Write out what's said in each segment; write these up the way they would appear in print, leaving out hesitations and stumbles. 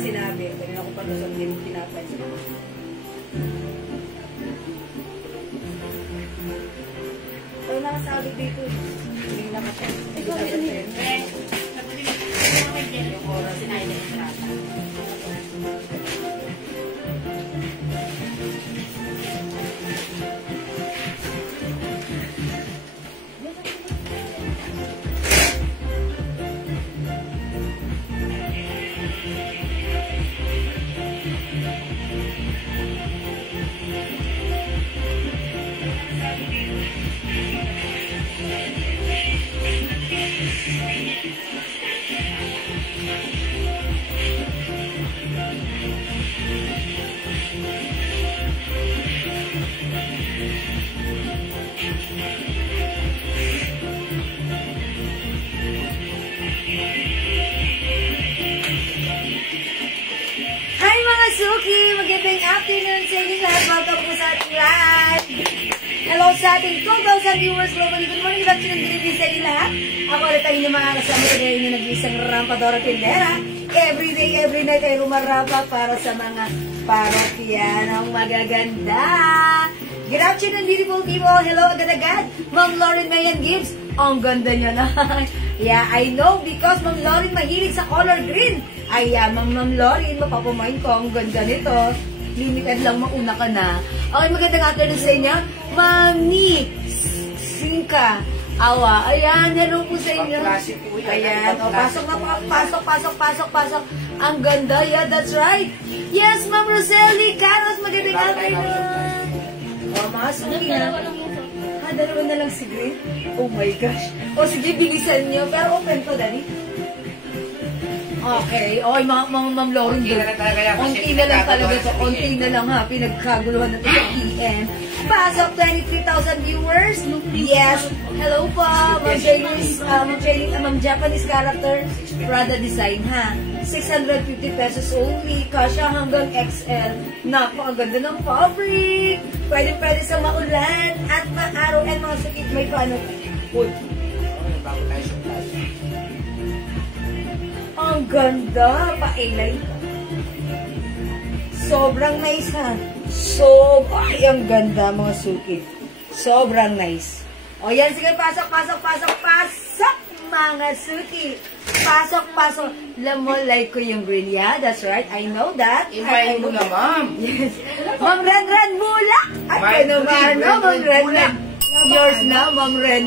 sinabi. Ganyan ako patusok din pinapansin. Ito nakasabi dito. Hindi na kasi. Ikaw yun yun. Yung oras, sinayin na yung trata. Suki, magandang afternoon sa inyo lahat. Welcome po sa ating live. Hello sa ating 12,000 viewers globally. Good morning, good afternoon, good evening sa inyo lahat. Ako ulit ang inyong mga kasama ko dahil yung nag-iisang rampadora tindera. Every day, every night ay rumarapa para sa mga parokyanang magaganda. Good afternoon, beautiful people. Hello agad-agad. Ma'am Lauren Mayan Gibbs. Ang ganda niya na. Yeah, I know because Ma'am Lauren mahilig sa color green. Ay, Ma'am Lauren, mapapamain ko. Ang ganda nito. Limited lang, mauna ka na. Okay, magandang afternoon sa inyo. Mami Singka Awa. Ayan, hello po sa inyo. Ayan, pasok na, pasok. Ang ganda, yeah, that's right. Yes, Ma'am Roselli Carlos, magandang afternoon. Oh, mga suki na. Dalawa na lang si Green? Oh my gosh. O sige, bilisan nyo. Pero open to, Dani. Okay. Okay, Ma'am Lauren. Konti na lang talaga ito. Konti na lang ha. Pinagkaguluhan natin sa PM. Pasok 23,000 viewers. Yes. Hello po. Ma'am Japanese character. Prada design ha. 650 pesos only. Kasha hanggang XL. Napakaganda ng fabric. Pwede sa maulan at maaraw and mga sakit. May paano. Uy. Ang ganda. Pailay. Sobrang nice ha. Ay, ang ganda mga suki. Sobrang nice. O yan, sige, pasok mga suki. Pasok. Lamolay ko yung green. Yeah, that's right. I know that. Imayin mo na, ma'am. Yes. Ma'am Ren Mula. Ay, ano ba? Ma'am Ren. Yours na, Ma'am Ren.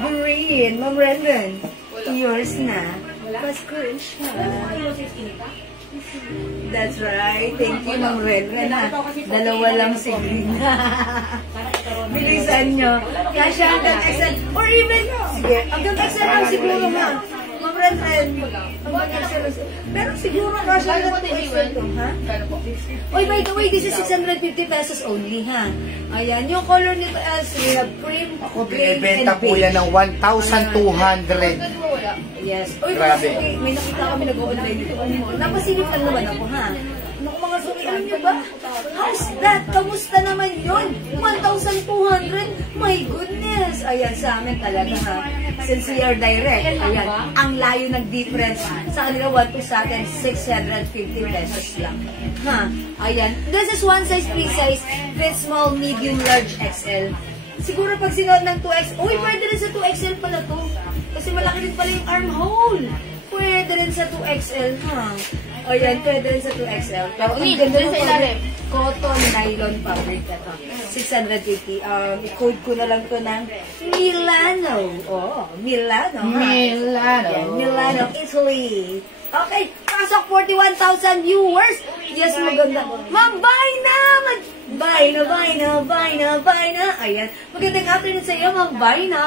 Green. Ma'am Ren. Yours na. Pasko siya. That's right. Thank you, Ma'am Ren. Dalawa lang si green. Bilisan nyo. Kasi hanggang XL. Or even, sige, hanggang XL lang siguro, ma'am. Ma'am Ren. Hanggang XL lang. Pero siguro kasi hanggang XL to, ha? Oy, by the way, this is 650 pesos only, ha? Ayan, yung color nito as we have cream, ako binibenta po yan ng 1,200. Yes. Oy, grabe. May nakita kami nag-online dito. Napasilip lang naman ako, ha? Naku mga suki, alam nyo ba? How's that? Kamusta naman yun? 1,200? My goodness! Ayan, sa amin talaga ha. Since we are direct, ayan, ang layo ng difference. Sa kanila, 1 to sa atin, 650 pesos lang. Ha? Ayan. This is one size, free size. Fit, small, medium, large, XL. Siguro pag sinuot ng 2XL, uy, pwede rin sa 2XL pala to. Kasi malaki rin pala yung armhole. Pwede rin sa 2XL, ha? O yan, pwede rin sa 2XL. Pero ang ganda ng fabric. Cotton nylon fabric na to. 650. I-code ko na lang to ng Milano. Oh, Milano. Milano, Italy. Okay, pasok 41,000 viewers. Yes, maganda. Ma'am, buy na! Buy na. Ayan. Magandang afternoon sa iyo, Ma'am, buy na.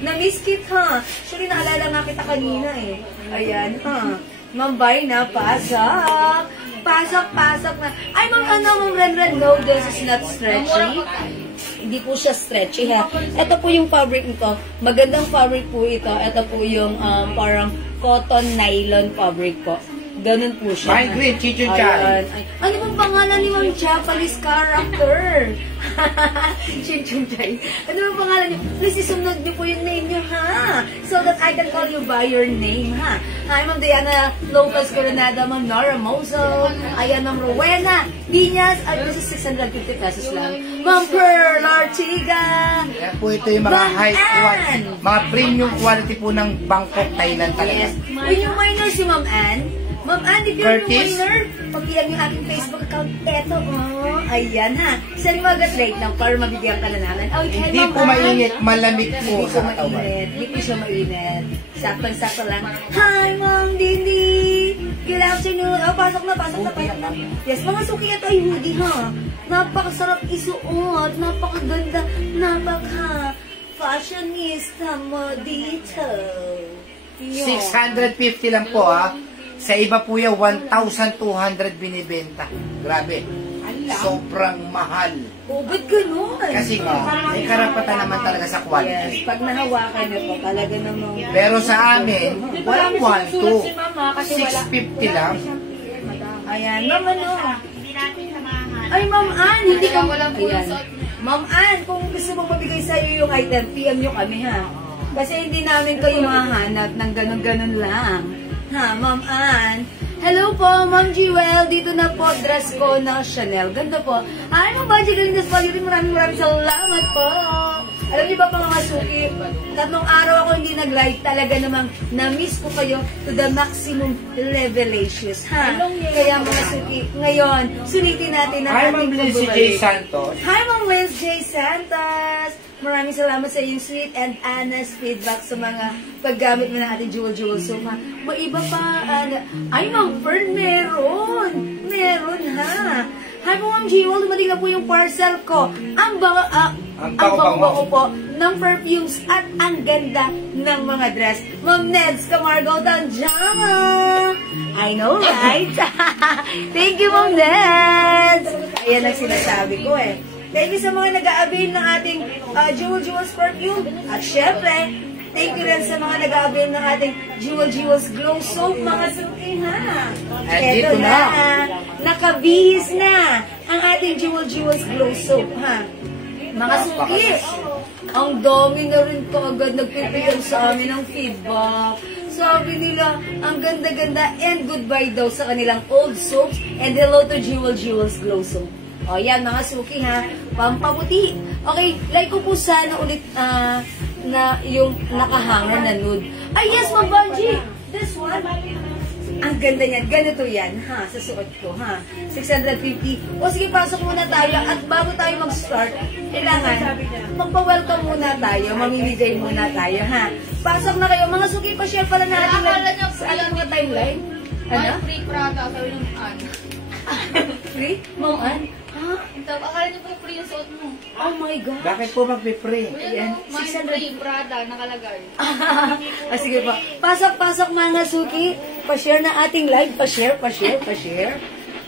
Na-miss kit, ha? Actually, naalala nga kita kanina, eh. Ayan, ha? Ma'am, buy na. Pasok na. Ay, Ma'am Ren, no, this is not stretchy. Hindi po siya stretchy, ha? Ito po yung fabric nito. Magandang fabric po ito. Ito po yung parang cotton nylon fabric po. Ganun po siya. My green, Chichon Chari. Ano bang pangalan ni Ma'am Japanese character? Chichon Chari. Ano bang pangalan niyo? Please isunod niyo po yung name niyo, ha? So that I can call you by your name, ha? Hi, Ma'am Diana Lopez Coronada, Ma'am Nora Mozo, ayan, Ma'am Rowena Diaz, ay, this is 650 pesos lang. Ma'am Pearl Ortiga. Yan po ito yung mga Ma'am high quality, Ann. mga premium quality po ng Bangkok, Thailand talaga. Yes. When yung minor si Ma'am Ann, Ma'am Ann, if you're yung Curtis? minor, pag-iyan yung aking Facebook account, eto, oh, ayan ha. Send mo agad right lang para mabigyan ka na namin. Okay, Hindi Ma'am po Ann. mainit, malamig po Hindi po sa katawan. mainit. Hindi po siya mainit. Saktong-sakto lang. Hi, Ma'am Dindi! Good afternoon. Oh, pasok na, pasok na, pasok na. Yes, mga suki, ito ay hoodie, ha? Napakasarap isuot, napakaganda, napaka-fashionista mo dito. Yun. 650 lang po, ha. Sa iba po yan, 1,200 binibenta. Grabe. Sobrang mahal. Oh, ba't ganun? Kasi may karapatan naman talaga sa Yes, quality. pag nahawakan niyo po, talaga namang... Pero sa amin, walang 1,200. 650 lang. Ayan, Ma'am ano? Ay, Ma'am Ann, hindi ka... Ayan. Ma'am Ann, kung gusto mong mabigay sa iyo yung item, PM nyo kami, ha? Kasi hindi namin kayo mahanap ng ganun-ganun lang. Ha, Ma'am Ann? Hello po, Ma'am Jewel. Dito na po, dress ko na Chanel. Ganda po. Ay, Ma'am Baji, galing dress po. Maraming salamat po. Alam niyo ba mga suki, 3 araw ako hindi nag-live. Talaga namang na-miss ko kayo to the maximum levelations, ha? Kaya mga suki, ngayon, sulitin natin ang Hi, Ma'am ating Lindsay J. pagbabalik. Santos. Hi, Ma'am Lindsay J. Santos. Maraming salamat sa iyong sweet and honest feedback sa mga paggamit mo ng ating Jewel Sofa. Maiba pa, ay, Ma'am Fern, meron. Meron, ha? Hi po, Ma'am Jewel, dumating na po yung parcel ko. Ang bango po ng perfumes at ang ganda ng mga dress. Ma'am Neds Camargo Tanjama. I know, right? Thank you, Ma'am Neds. Ayan ang sinasabi ko, eh. Thank you sa mga nag-a-avail ng ating Jewels perfume. At syempre, thank you rin sa mga nag-a-avail ng ating Jewels Glow Soap, mga suki, ha? At Eto dito na. Nakabihis na ang ating Jewels Glow Soap, ha? Mga suki, ang dami na rin kaagad nagpipigyan sa amin ng feedback. Sabi nila, ang ganda-ganda and goodbye daw sa kanilang old soaps and hello to Jewels Glow Soap. O yan mga suki, ha, pampaputi. Okay, like ko po sana ulit na yung nakahangon na nude. Ay yes, Ma'am Banji, this one. Ang ganda niyan, ganito yan, ha, sa suot ko, ha. 650. O sige, pasok muna tayo at bago tayo mag-start, kailangan magpa-welcome muna tayo, mamimigay muna tayo, ha. Pasok na kayo, mga suki, pa-share pala natin sa ating mga timeline. Ano? Free Prada, sabi ng Ann. Free? Ma'am Ann? Ha? Akala niyo po free yung suot mo. Oh my God. Bakit po mag-free? Ayan, Ayan, 600. free Prada, nakalagay. Sige pa. Pasok mga suki. Pa-share na ating live. Pa-share.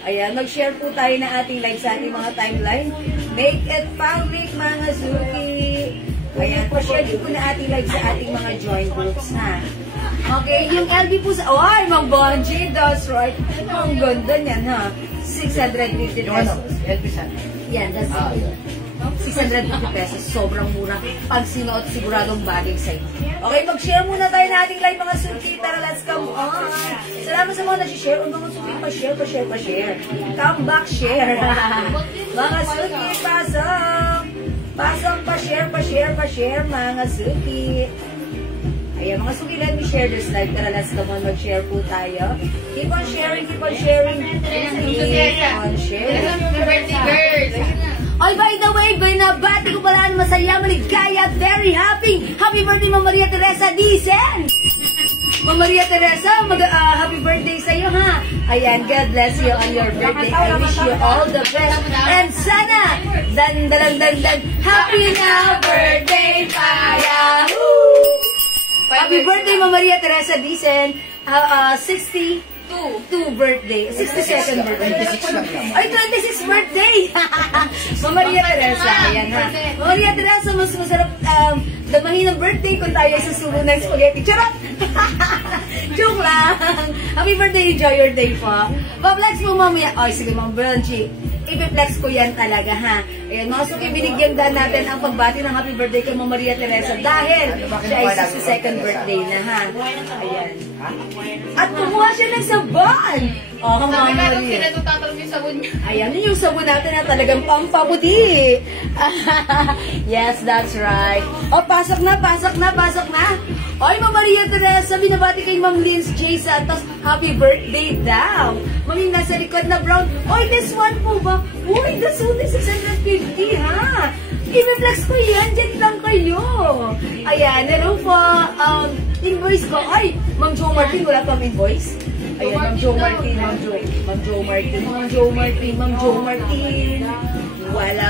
Ayan, mag-share po tayo na ating live sa ating mga timeline. Make it public, mga suki. Ayan, pa-share din po na ating live sa ating mga joint groups, ha. Okay, yung LB po sa... Ay, Ma'am Bonji, that's right. Ang ganda niyan, ha. 650 Yung ano? pesos. Elvisan. Yan, that's it. 650 pesos. Sobrang mura. Pag sinuot, siguradong bagay sa'yo. Okay, mag-share muna tayo na ating live, mga suki. Tara, let's come on. Salamat sa mga nag-share. Ang mga suki, pa-share. Come back, share. Mga suki, pasok. Pasok, pa-share, mga suki. Ayan, mga suki, let me share this live. Tara, let's come on, mag-share po tayo. Keep on sharing. Keep on sharing. Birthday girl. Ay, by the way, binabati ko pala ang masaya, maligaya, very happy. Happy birthday, Ma'am Maria Teresa Dicen! Ma'am Maria Teresa, happy birthday sa iyo, ha? Ayan, God bless you on your birthday. I wish you all the best. And sana, dan, happy na birthday pa, yahoo! Happy birthday, Ma'am Maria Teresa Dicen. 62 birthday. 62nd birthday. 26 lang yan. Ay, 26 birthday! Ma'am Maria Teresa. Ayan, ha. Ma'am Maria Teresa, mas masarap damahin ng birthday kung tayo susulo ng spaghetti. Charot! Joke lang! Happy birthday, enjoy your day po. Pa-flex mo mamaya. Ay, sige, Ma'am Bronchi. I-flex ko yan talaga, ha? Ayan, mga suki, binigyan daan natin ang pagbati ng happy birthday kay Ma'am Maria Teresa dahil siya ay 62nd birthday na, ha? Ayan. At kumuha siya ng sabon! Oh, Ma'am Maria. yung sabon niya. Ayan, yun yung sabon natin na talagang pampaputi. Yes, that's right. Oh, pasok na, pasok na, pasok na. Oy, Ma'am Maria Teresa, binabati kay Ma'am Linz J. Santos. Happy birthday daw. Maming nasa likod na brown. Oy, this one po ba? Uy, that's only 650, ha? I-flex ko yan. Diyan lang kayo. Ayan, meron po invoice ko. Ay, Ma'am Jo Martin, wala pang invoice? Ayan, Ma'am Jo Martin, Ma'am Jo Martin, Ma'am Jo Martin, Ma'am Jo Martin. Wala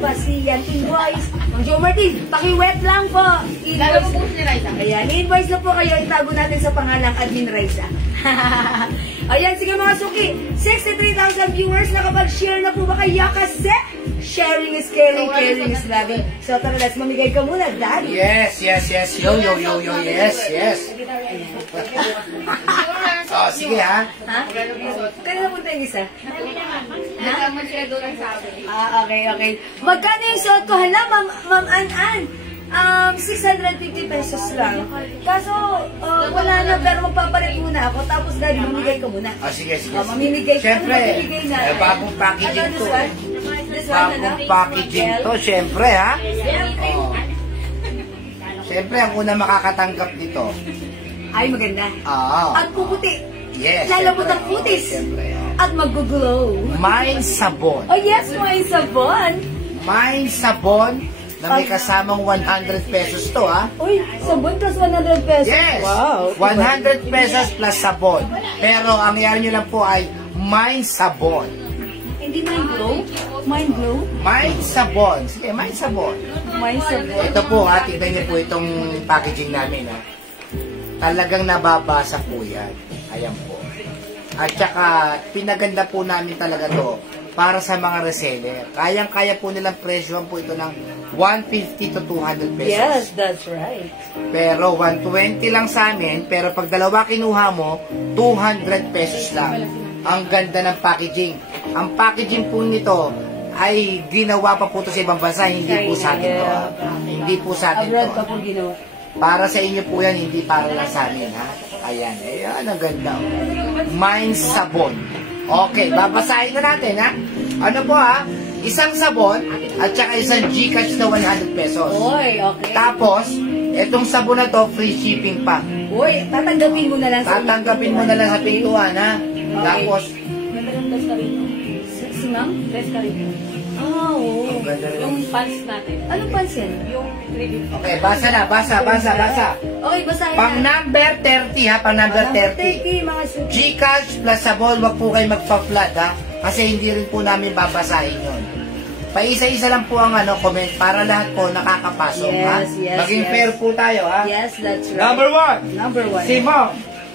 pa siyan invoice. Ma'am Jo Martin, paki-wet lang po. Lalo mo po si Raisa. Ayan, invoice na po kayo. Itago natin sa pangalang Admin Raisa. Ayan, sige mga suki. 63,000 viewers. Nakapag-share na po ba kayo? Kasi sharing is caring, caring is loving. So tara, let's mamigay ka muna, Dad. Yes. Yo. Yes. Oh, sige ha. Ha? Kaya na punta yung isa? Nagkaman siya doon ang sabi. Okay. Magkano yung suot ko? Hala, Ma'am An-An. 650 pesos lang. Kaso, wala na, pero magpapalit muna ako. Tapos, Daddy, mamigay ka muna. Sige. Mamimigay ka. Siyempre, Mamimigay na. bagong packaging to. This one, Bagong packaging to, siyempre ha. Oh. Siyempre, ang una makakatanggap nito. Ay, maganda. At puputi. Yes. Lalabot ang putis. Siyempre. At mag-glow. Mind sabon. Oh yes, may sabon. Mind sabon na may kasamang 100 pesos to ha. Uy, sabon plus 100 pesos. Yes. Wow. 100 pesos plus sabon. Pero ang yan nyo lang po ay Mind sabon. Hindi mind glow? Mind glow? Mind sabon. Sige, Mind sabon. Mind sabon. Ito po ha, tignan niyo po itong packaging namin ha. Talagang nababasa po yan. Ayan po. At saka, pinaganda po namin talaga to para sa mga reseller. Kayang-kaya po nilang presyohan po ito ng 150 to 200 pesos. Yes, that's right. Pero 120 lang sa amin, pero pag dalawa kinuha mo, 200 pesos lang. Ang ganda ng packaging. Ang packaging po nito ay ginawa pa po ito sa ibang bansa, hindi po sa atin to. Hindi po sa atin Abroad to. pa po ginawa. Para sa inyo po yan, hindi para lang sa amin, ha? Ayan, ayan, ang ganda. Mind sabon. Okay, babasahin na natin, ha? Ano po, ha? Isang sabon at saka isang Gcash na 100 pesos. Uy, okay. Tapos, itong sabon na to, free shipping pa. Uy, tatanggapin mo na lang sa Tatanggapin mo na lang sa pintuan, ha? Okay. Tapos, Si Ma'am? Oo. ang ganda rin. Yung pants natin. Anong pansin? Yung 350. Okay, basa na, basa. Okay, basahin Pang na. number 30, ha? Pang number 30. 30, mga suki. Gcash plus sabon, wag po kayo magpa-flat, ha? Kasi hindi rin po namin babasahin yun. Paisa-isa lang po ang comment para lahat po nakakapasok, ha? Yes, Maging yes. fair po tayo, ha? Yes, that's right. Number 1, Number 1. si Ma'am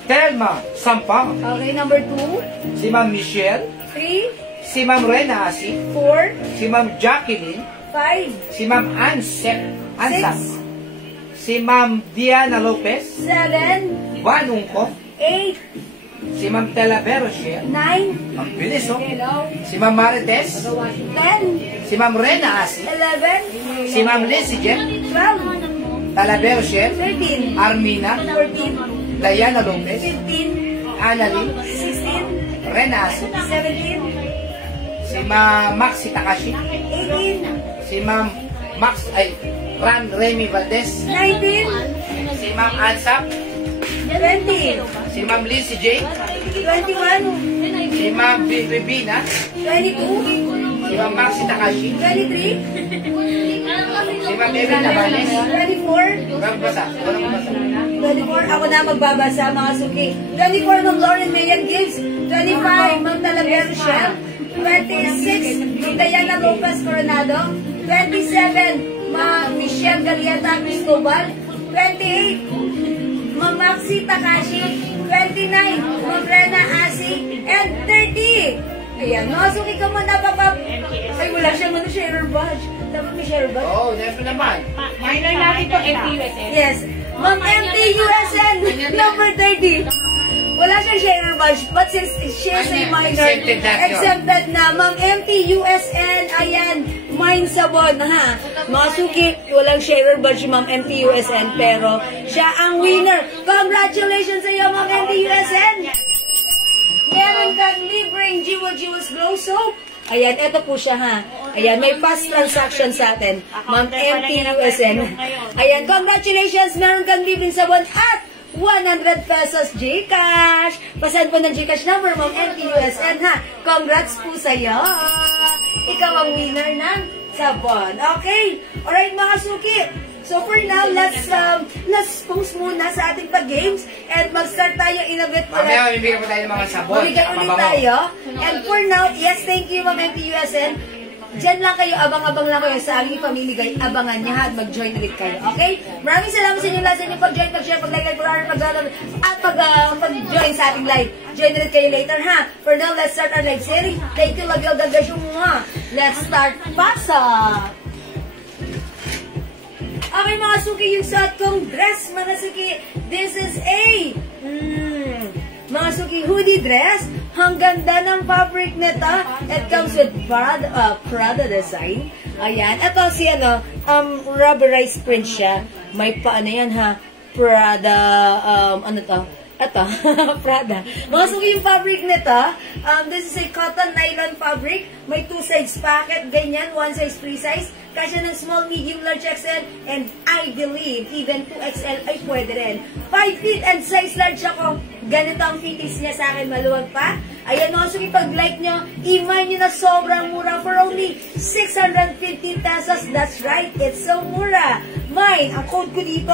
Telma Sampang. Okay, number 2. Si Ma'am Michelle. 3. Si Ma'am Rena Asi. 4. Si Ma'am Jacqueline. 5. Si Ma'am Ansap. 6. Si Ma'am Diana Lopez. 7. Wanungko. 8. Si Ma'am Talavero Shea. 9. Ang bilis, oh. Si Ma'am Marites. 10. Si Ma'am Rena Asi. 11. Si Ma'am Lizzie Jen. 12. Talavero Shea. 13. Armina. 14. Diana Lopez. 15. Annalyn. 16. Rena Asi. 17. Si Ma'am Maxi Takashi. 18. Si Ma'am Remy Valdez. 19. Si Ma'am Ansap. 20. Si Ma'am Lizzie J. 21. Si Ma'am Bibina. 22. Si Ma'am Maxi Takashi. 23. Si Ma'am Evelyn Navales. 24. Walang basa. 24. Ako na magbabasa, mga suki. 24, Ma'am Lauren Mayan Gibbs. 25, Ma'am Talavero Shell. 26, Ma'am Diana Lopez Coronado. 27, Ma'am Michelle Galieta Cristobal. 28, Ma'am Maxi Takashi. 29, Ma'am Rena Asi. And 30. Ayan, mga suki ka mo napapap. Ay, wala siyang share badge. Dapat may share badge. Oo, never naman. Minor natin to MTUSN. Yes. Ma'am MT USN, number 30. Wala siya budge. But since she's a minor, exempted na. Ma'am MP USN, ayan, mine sabon, ha. Mga suki, walang sharer budge, Ma'am MP USN, pero siya ang winner. Congratulations sa iyo, Ma'am MP USN. Meron kang libreng Jewels Glow Soap. Ayan, eto po siya, ha. Ayan, may fast transaction sa atin. Ma'am MP USN. Ayan, congratulations. Meron kang libreng sabon at 100 pesos Gcash. Pasend po ng Gcash number, Ma'am MP USN, ha. Congrats po sa'yo. Ikaw ang winner ng sabon. Okay? Alright, mga suki. So for now, let's post muna sa ating pag-games and mag-start tayo in a bit. Mamaya, bibigyan mo tayo ng mga sabon. Bibigyan ulit tayo. And for now, yes, thank you, Ma'am MP USN. Diyan lang kayo, abang-abang lang kayo sa aming pamimigay. Abangan niya, at mag-join ulit kayo. Okay? Maraming salamat sa inyo lahat sa inyong pag-join, mag-share, pag-like, at pag-join sa ating live. Join ulit kayo later, ha? For now, let's start our live series. Thank you, love you, God bless you. Let's start Pasa! Okay, mga suki, yung suot kong dress, mga suki, this is a mga suki hoodie dress. Ang ganda ng fabric nito. It comes with Prada design. Ayan. Ito si rubberized print siya. May paano yan, ha? Prada, ano to? Ito, Prada. Mga suki yung fabric nito. This is a cotton nylon fabric. May 2 size packet, ganyan. 1 size, 3 size. Kasya ng small, medium, large XL. And I believe, even 2XL ay pwede rin. 5 feet and size large ako. Ganito ang fittings niya sa akin, maluwag pa. Ayan mga suki, pag-like nyo, i-mine nyo na sobrang mura for only 650 pesos. That's right, it's so mura. Mine, ang code ko dito,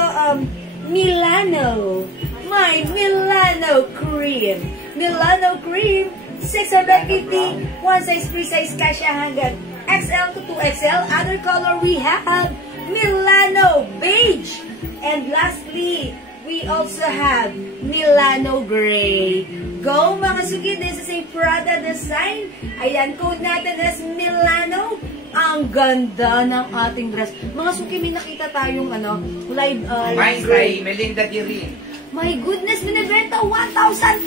Milano. Mine, Milano Cream. Milano Cream, 650, 1 size, 3 size, kasya hanggang XL to 2XL. Other color we have Milano Beige. And lastly, we also have Milano Gray. Go mga suki, this is a Prada design. Ayan, code natin is Milano. Ang ganda ng ating dress. Mga suki, may nakita tayong live Mine, Melinda Dirin. My goodness, binibenta 1,200.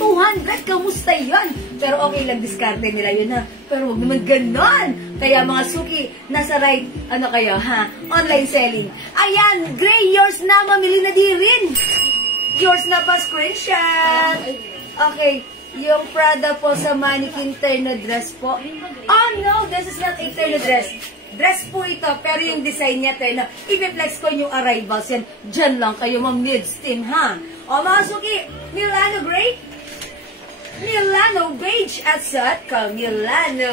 Kamusta yun? Pero okay lang, diskarte nila yun, ha? Pero wag naman ganon. Kaya mga suki, nasa right, kayo, ha? Online selling. Ayan, gray, yours na, mamili na di rin. Yours na pa, screenshot. Okay, yung Prada po sa mannequin terno dress po. Oh no, this is not a terno dress. Dress po ito, pero yung design niya terno. I-flex ko yung arrivals yan. Diyan lang kayo, Ma'am Midstein, ha? O mga suki, Milano Gray, Milano Beige, at suot ko, Milano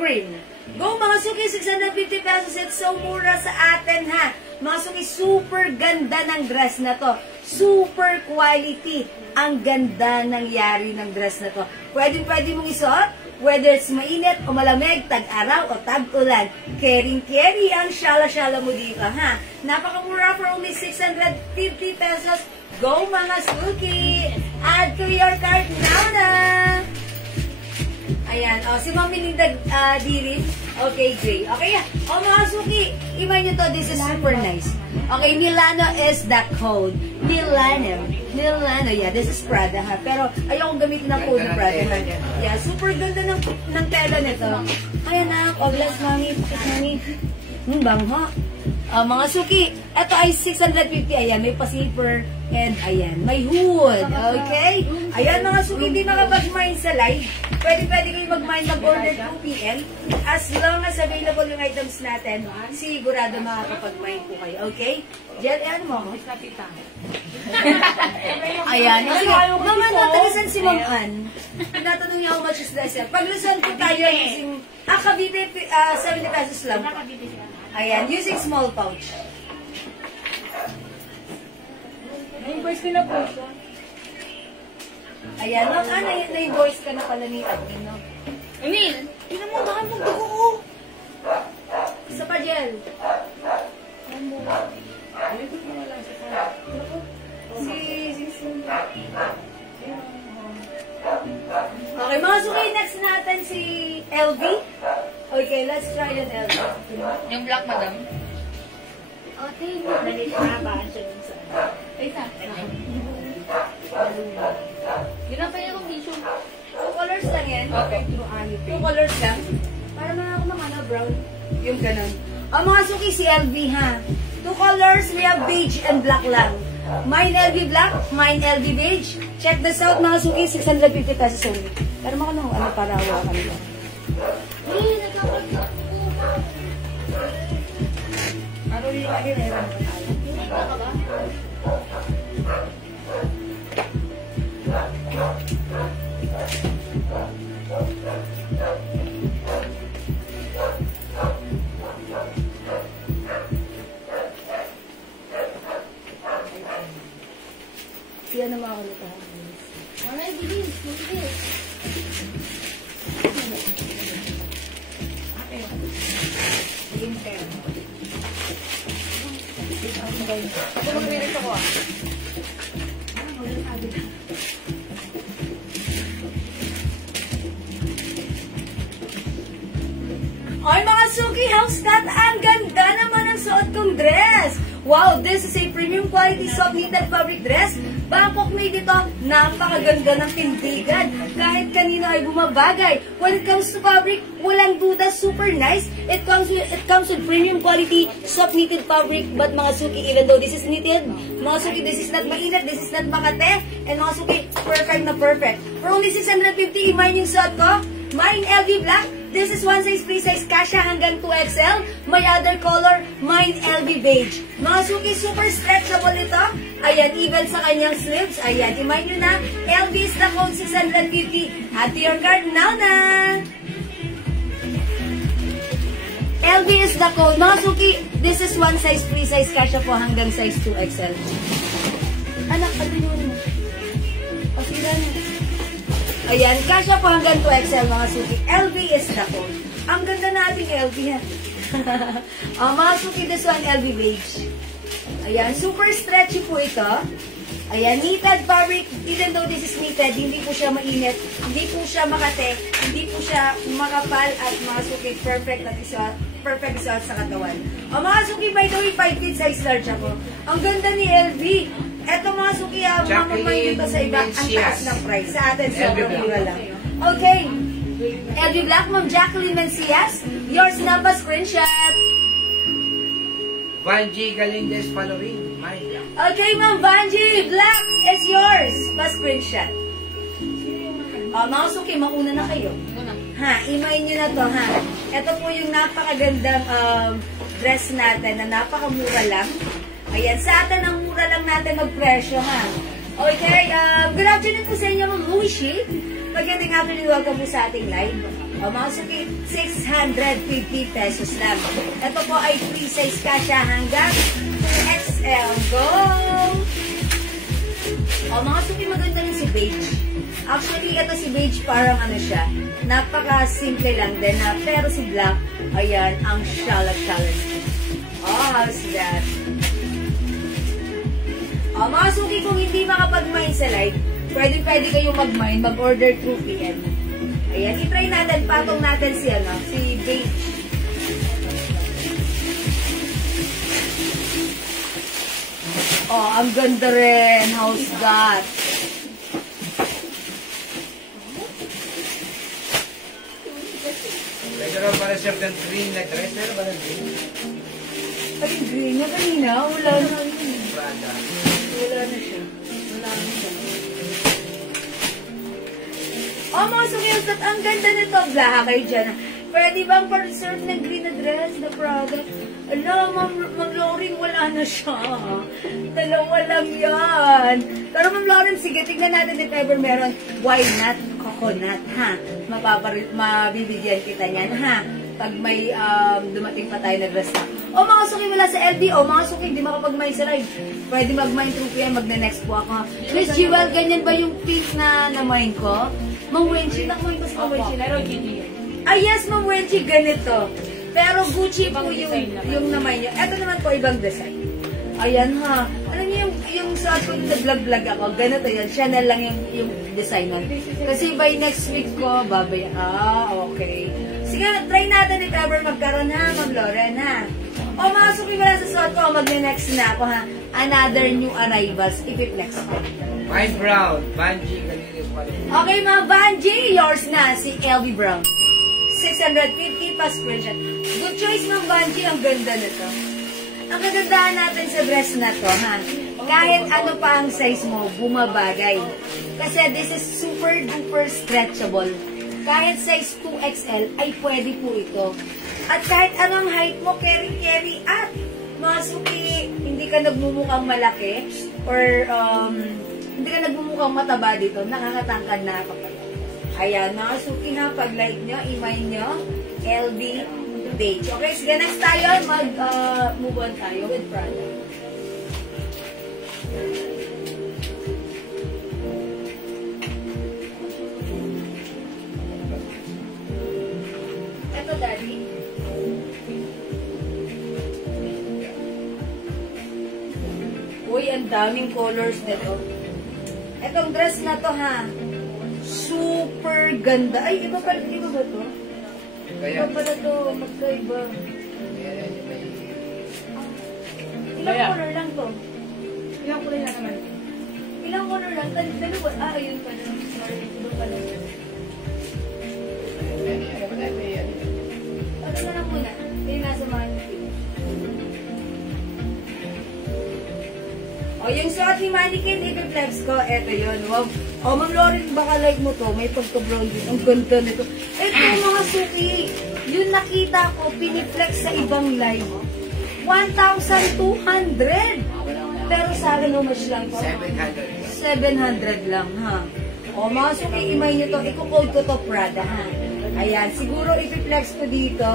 Cream. Go mga suki, 650 pesos. It's so mura sa atin, ha? Mga suki, super ganda ng dress na to. Super quality. Ang ganda ng yari ng dress na to. Pwede mong isuot, whether it's mainit o malamig, tag-araw o tag-ulan. Caring-carry ang shala-shala mo dito, ha? Napakamura for only 650 pesos. Go mga suki! Add to your cart now na! Ayan, si Ma'am Melinda Dirin. Okay, Gray. Okay, mga suki, iba nyo to, this is super nice. Okay, Milano is the code. Milano, yeah, this is Prada, ha. Pero ayokong gamitin ng code ng Prada, ha. Yeah, super ganda ng tela nito. Ayan na, bless mami, mami. Bangha. Mga suki, ito ay 650. Ayan, may pa-zipper. And ayan, may hood. Okay? Ayan mga suki, hindi makapag-mine sa live. Pwede kayo mag-mine, mag-order 2 PM. As long as available yung items natin, sigurado makakapag-mine po kayo. Okay? Diyan, ano mo? Ayan. Kasi, naman natagasan si Ma'am Ann. Tinatanong niya how much is this. Pag Luzon po tayo using, Cavite, 70 pesos lang. Ayan, using small pouch. Na-invoice ko na po siya. Ayan, na-invoice ka na pala ni Admin, no? Emil! Tingnan mo, baka magdugo. Isa pa, Jel. Okay, mga suki, next natin si LV. Okay, let's try yung LV. Yung black, madam. Okay, Nalitrabahan siya dun sa... Ay, sa... Ginapan niya kong tissue. colors lang. Para na ako ng ano, brown. Yung ganun. Mga suki, si LV ha. 2 colors, we have beige and black lang. Mine LV black, mine LV beige. Check this out mga suki, 650 pesos only. Pero mga ano para hawakan nila. Ano yung lagi na yun? Yan ang mga kalitahan. Alright, bilis. Bilis. Naging fair. Ako mag-mirror ako ah. Ay mga suki, how's that? Ang ganda naman ang suot kong dress! Wow, this is a premium quality soft knitted fabric dress. Bangkok made ito, napakaganda ng tindigan. Kahit kanino ay bumabagay. When it comes to fabric, walang duda, super nice. It comes with premium quality soft knitted fabric. But mga suki, even though this is knitted, mga suki, this is not mainit, this is not makate. And mga suki, perfect na perfect. For only 650, i-mine yung suot ko. Mine LV black. This is one size, free size, kasha hanggang 2XL. My other color, mine LV beige. Mga suki, super stretchable ito. Ayan, even sa kanyang sleeves. Ayan, i-mind nyo na. LV is the code 650. Add to your card now na. LV is the code. Mga suki, this is one size, free size, kasha po hanggang size 2XL. Anak, ano yun? O, sila na. Ayan, kasha po hanggang 2XL mga suki. LV is the code. Ang ganda nating LV ha. Mga suki, this one LV beige. Ayan, super stretchy po ito. Ayan, knitted fabric. Even though this is knitted, hindi po siya mainit, hindi po siya makate, hindi po siya makapal at mga suki, perfect isuot sa katawan. Mga suki, by the way, 5 feet size large ako. Ang ganda ni LV. Eto mga suki, mamamay nito sa iba, ang taas ng price. Sa atin, sobrang mura lang. Okay. LV Black, Ma'am Jacqueline Mencias. Yours na pa, screenshot. Vanji Galindez following. Okay, Ma'am Vanji, Black is yours. Pa, screenshot. Mga suki, mauna na kayo. Ha, imayin nyo na to, ha. Ito po yung napakagandang dress natin na napakamura lang. Ayan, sa atin ang mura lang natin magpresyo, ha. Okay, good afternoon po sa inyo, Ma'am Muishi. Magandang afternoon, welcome po sa ating live. Mga suki, 650 pesos lang. Ito po ay free size kasha hanggang 2XL. Go! Mga suki, maganda rin si beige. Actually, ito si beige parang ano siya, napaka-simple lang din, pero si black, ayan, ang shallow-shallow. How's that? Mga suki, kung hindi makapag-mine sa live, pwede kayong mag-mine, mag-order through PM. Ayan, i-try natin, patong natin si beige. Ang ganda rin. How's that? Meron para siya ng green na dress. Meron ba ng green? Ay, green na kanina. Wala na. Prada. Wala na siya. Mga sukiyos at ang ganda nito. Blaha kayo dyan. Pwede bang pa-reserve ng green na dress na product? Ma'am Lauren, wala na siya. Dalawa lang yan. Pero Ma'am Lauren, sige, tignan natin if ever meron. Why not coconut, ha? Mabibigyan kita niyan, ha? Pag may dumating pa tayo na dress na. Mga suki wala sa LD. Mga suki, hindi makapag-mine sa live. Pwede mag-mine through PM, mag-next po ako. Miss Jewel, ganyan ba yung pink na mine ko? Ma'am Wenchi, nakuhin ko sa Ma'am Wenchi. Yes, Ma'am Wenchi, ganito. Pero Gucci po yung naman niya. Ito naman po, ibang design. Ayan ha. Alam niyo yung sa ako yung nag-vlog ako, ganito yan. Chanel lang yung design nun. Kasi by next week ko, babay. Okay. Sige, try natin if ever magkaroon ha, Ma'am Lauren ha. Mga suki wala sa suot ko, mag-next na ako ha. Another new arrivals, if-flex ko. Mine brown. Vanji Galindez following. Okay, Ma'am Vanji, yours na, si LV Brown. 650 pa screenshot. Good choice, Ma'am Banji. Ang ganda nito. Ang kagandahan natin sa dress na to, ha? Kahit ano pa ang size mo, bumabagay. Kasi this is super duper stretchable. Kahit size 2XL ay pwede po ito. At kahit anong height mo, carry up. Mga suki, hindi ka nagmumukhang malaki or hindi ka nagmumukhang mataba dito, nakakatangkad na kapag. Ayan, mga suki ha, pag like nyo, email nyo, LB Beige. Okay, sige, next tayo, mag-move on tayo with Prada. Ito, Daddy. Uy, ang daming colors nito. Itong dress na to, ha, super ganda. Ay, iba ba to? Iba pala to, magkaiba. Ilang color lang to? Ilang color lang naman? Ilang color lang? Dalawa? Ayun pala. Sorry, iba pala. Ano na lang muna? Yung nasa mga o, yung suot ni Mannequin, i-flex ko, eto yun. Wow. O, Ma'am Lauren, baka like mo to, may pagka-brown din. Ang ganda nito. Eto, mga suki, yung nakita ko, piniflex sa ibang live. 1,200! Pero sa akin, how much lang to? 700 lang, ha? O, mga suki, imay nyo to, i-code ko to Prada, ha? Ayan, siguro i-flex ko dito,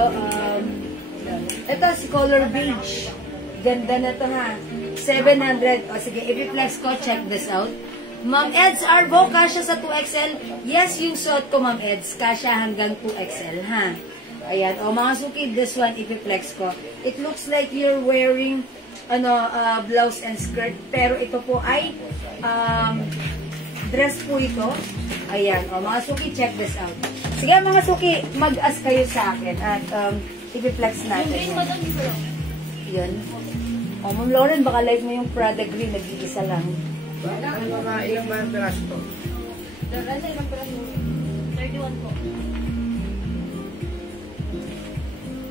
ito, si color beige. Ganda na to, ha? 700. O, sige, i-flex ko. Check this out. Ma'am Eds Arbo, kasya sa 2XL. Yes, yung suot ko, Ma'am Eds. Kasya hanggang 2XL, ha? Ayan. O, mga suki, this one, i-flex ko. It looks like you're wearing, blouse and skirt. Pero ito po ay, dress po ito. Ayan. O, mga suki, check this out. Sige, mga suki, mag-as kayo sa akin. At, i-flex natin. Yan. O, Ma'am Lauren, baka like mo yung Prada Green, nag-iisa lang. Ilang ba ang piraso to? Ilang piraso? 31 po.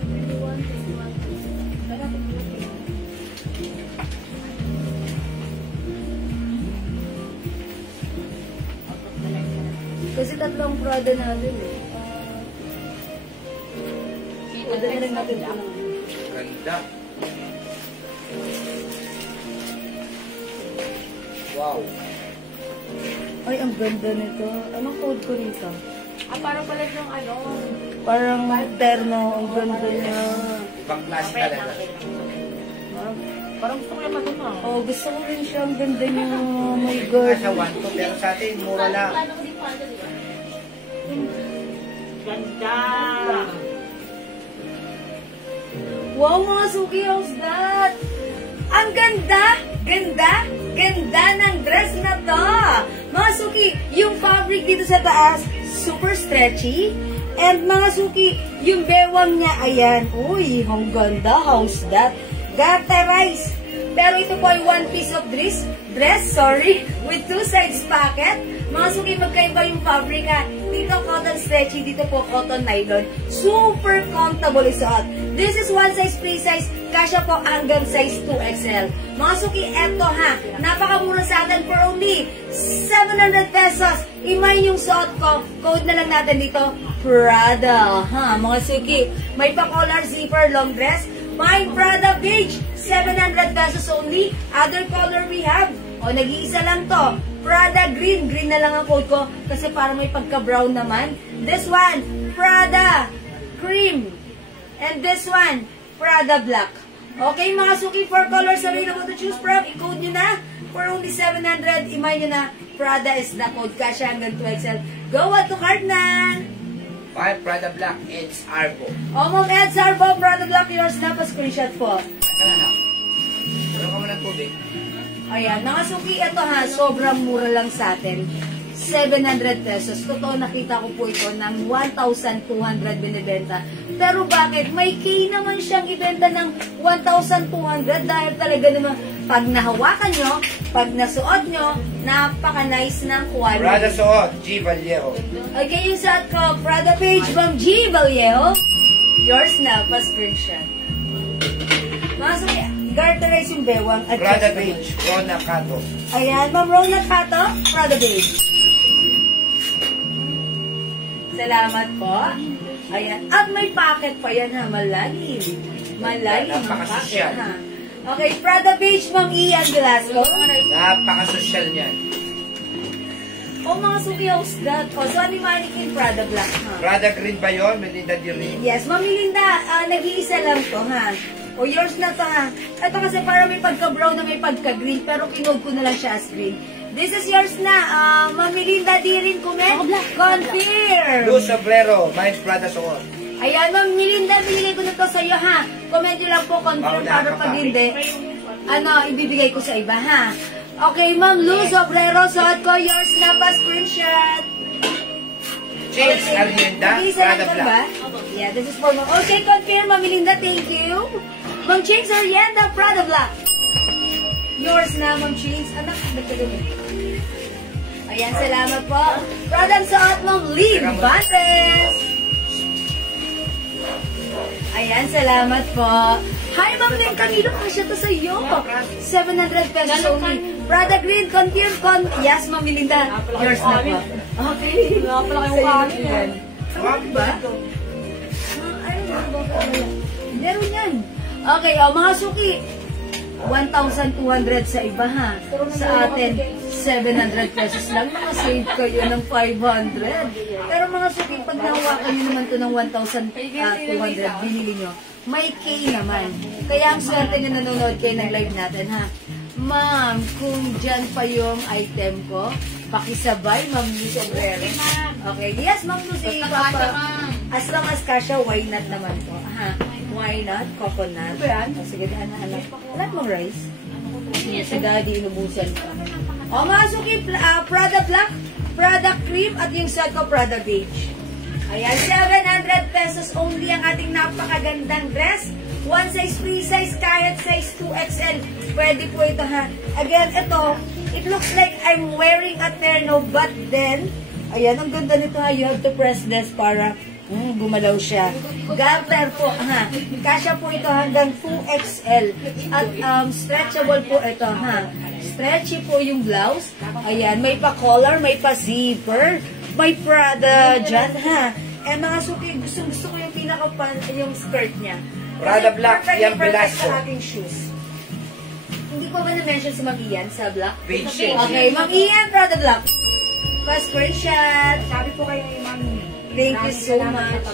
31, 31. Kasi tatlong Prada natin eh. Kita na rin natin ito. Ganda. Wow. Ay, ang ganda nito. Anong code ko nito? Parang pala yung Parang terno. Ang ganda niya. Ibang klase talaga. parang gusto ko yung matuna. Oh, gusto ko rin siya. Ang ganda niya. Oh my God. Nasa 1 to, pero sa atin, mura lang. Ganda! Wow, mga suki, how's that? Ang ganda! Ganda! Ganda ng dress na to! Mga suki, yung fabric dito sa taas, super stretchy. And mga suki, yung bewang niya, ayan. Uy, ang ganda. How's that? Garterized. Pero ito po ay one piece of dress, with two sides pocket. Mga suki, magkaiba yung fabric ha. Dito cotton stretchy, dito po cotton nylon. Super comfortable isuot. This is one size free size, kasya po hanggang size 2XL. Mga suki, eto ha, napakamura sa atin for only 700 pesos. Imay yung suot ko, code na lang natin dito, Prada. Ha, mga suki, may pa-collar zipper long dress, my Prada beige, 700 pesos only. Other color we have, o nag-iisa lang to, Prada green, green na lang ang code ko, kasi para may pagka-brown naman. This one, Prada cream. And this one, Prada black. Okay, mga suki, 4 colors available to choose from. I-code nyo na. For only 700, imay nyo na. Prada is the code. Kasya hanggang 2XL. Go at to card na. 5 Prada Black, Eds Arbo. O, Ma'am Eds Arbo, Prada black, yours na pa screenshot po. Ano? Ano ka mo ng tubig? Ayan, mga suki, ito ha, sobrang mura lang sa atin. 700 pesos. Totoo, nakita ko po ito ng 1,200 binibenta. Pero bakit? May K naman siyang ibenta ng 1,200 dahil talaga naman pag nahawakan nyo, pag nasuot nyo, napaka-nice ng quality. Prada suot, G. Vallejo. Okay, yung suot ko, Prada page from G. Vallejo. Yours na, pa-screenshot. Mga suki, garterize yung bewang. Prada page, Rona Cato. Ayan, Ma'am Rona Cato, Prada page. Salamat po. Ayan. At may packet pa yan ha, malalim. Malalim ang packet ha. Okay, Prada page, Ma'am Ian Velasco. Napaka-social niyan. O mga suki house that po. So, ano yung mannequin Prada Black ha? Prada green ba yun? Melinda Dirin. Yes, Ma'am Melinda, nag-iisa lang to ha. O yours na to ha. Ito kasi para may pagka-brown na may pagka-green, pero kinod ko na lang siya as green. This is yours na. Ma'am Melinda Dirin, comment. Confirm. Blue sombrero, mine Prada suot. Ayan, Ma'am Melinda, binigay ko na to sa iyo ha. Comment nyo lang po, confirm, para pag hindi, ibibigay ko sa iba ha. Okay, Ma'am Lou Sobrero, suot ko, yours na pa, screenshot. James Arienda, Prada Black. Yeah, this is for Ma'am. Okay, confirm, Ma'am Melinda, thank you. Ma'am James Arienda, Prada Black. Yours na, Ma'am James. Anak, nagtagal. Ayan, salamat po. Prada suot, Ma'am Lee Bantes. Ayan, salamat po. Hi, Ma'am Len Camilo. Kasya to sa iyo. 700 pesos only. Prada Green, confirm. Yes, Ma'am Melinda. Yours na po. Okay. Wala pala kayong kanin. Saan ba? Meron yan. Okay, mga suki. 1,200 sa iba ha. Sa atin, 700 pesos lang. Save kayo ng 500. Pero mga suki, pag nahawakan nyo naman to ng 1,200, binili nyo, may K naman. Kaya ang swerte na nanonood kayo ng live natin ha. Ma'am, kung dyan pa yung item ko, pakisabay, Ma'am Lucy Obrero. Okay, yes, Ma'am Lucy. As long as kasha, why not naman po? Ha? Why not? Coconut. O, sige, anak. Anak mong rice? Si Daddy, inubusan ka. O, mga suki, Prada Black, Prada Cream, at yung set ko, Prada Beige. Ayan, 700 pesos only ang ating napakagandang dress. One size, free size, kahit size 2XL. Pwede po ito ha. Again, ito, it looks like I'm wearing a terno, but then, ayan, ang ganda nito ha. You have to press this para gumalaw siya. Garter po ha. Kasya po ito hanggang 2XL. At stretchable po ito ha. Stretchy po yung blouse. Ayan, may pa-collar, may pa-zipper. May Prada dyan, ha? Eh, mga suki, gusto ko yung yung skirt niya. Prada Black, Ian Velasco. Sa ating shoes. Hindi ko ba na-mention si Ma'am Ian sa Black? Beige. Okay, Ma'am Ian, Prada Black. First screenshot. Sabi po kayo ni Ma'am. Thank you so much.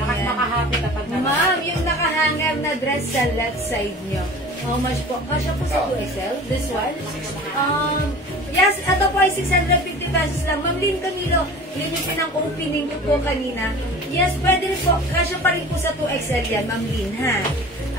Nakahapit kapag Ma'am, yung nakahanger na dress sa left side nyo. How much po? Kasya po sa 2XL? This one? Yes, ito po ay 650 pesos lang. Ma'am Lynn Camilo, yun yung pinang-opening ko po kanina. Yes, pwede rin po. Kasya pa rin po sa 2XL yan, Ma'am Lynn, ha?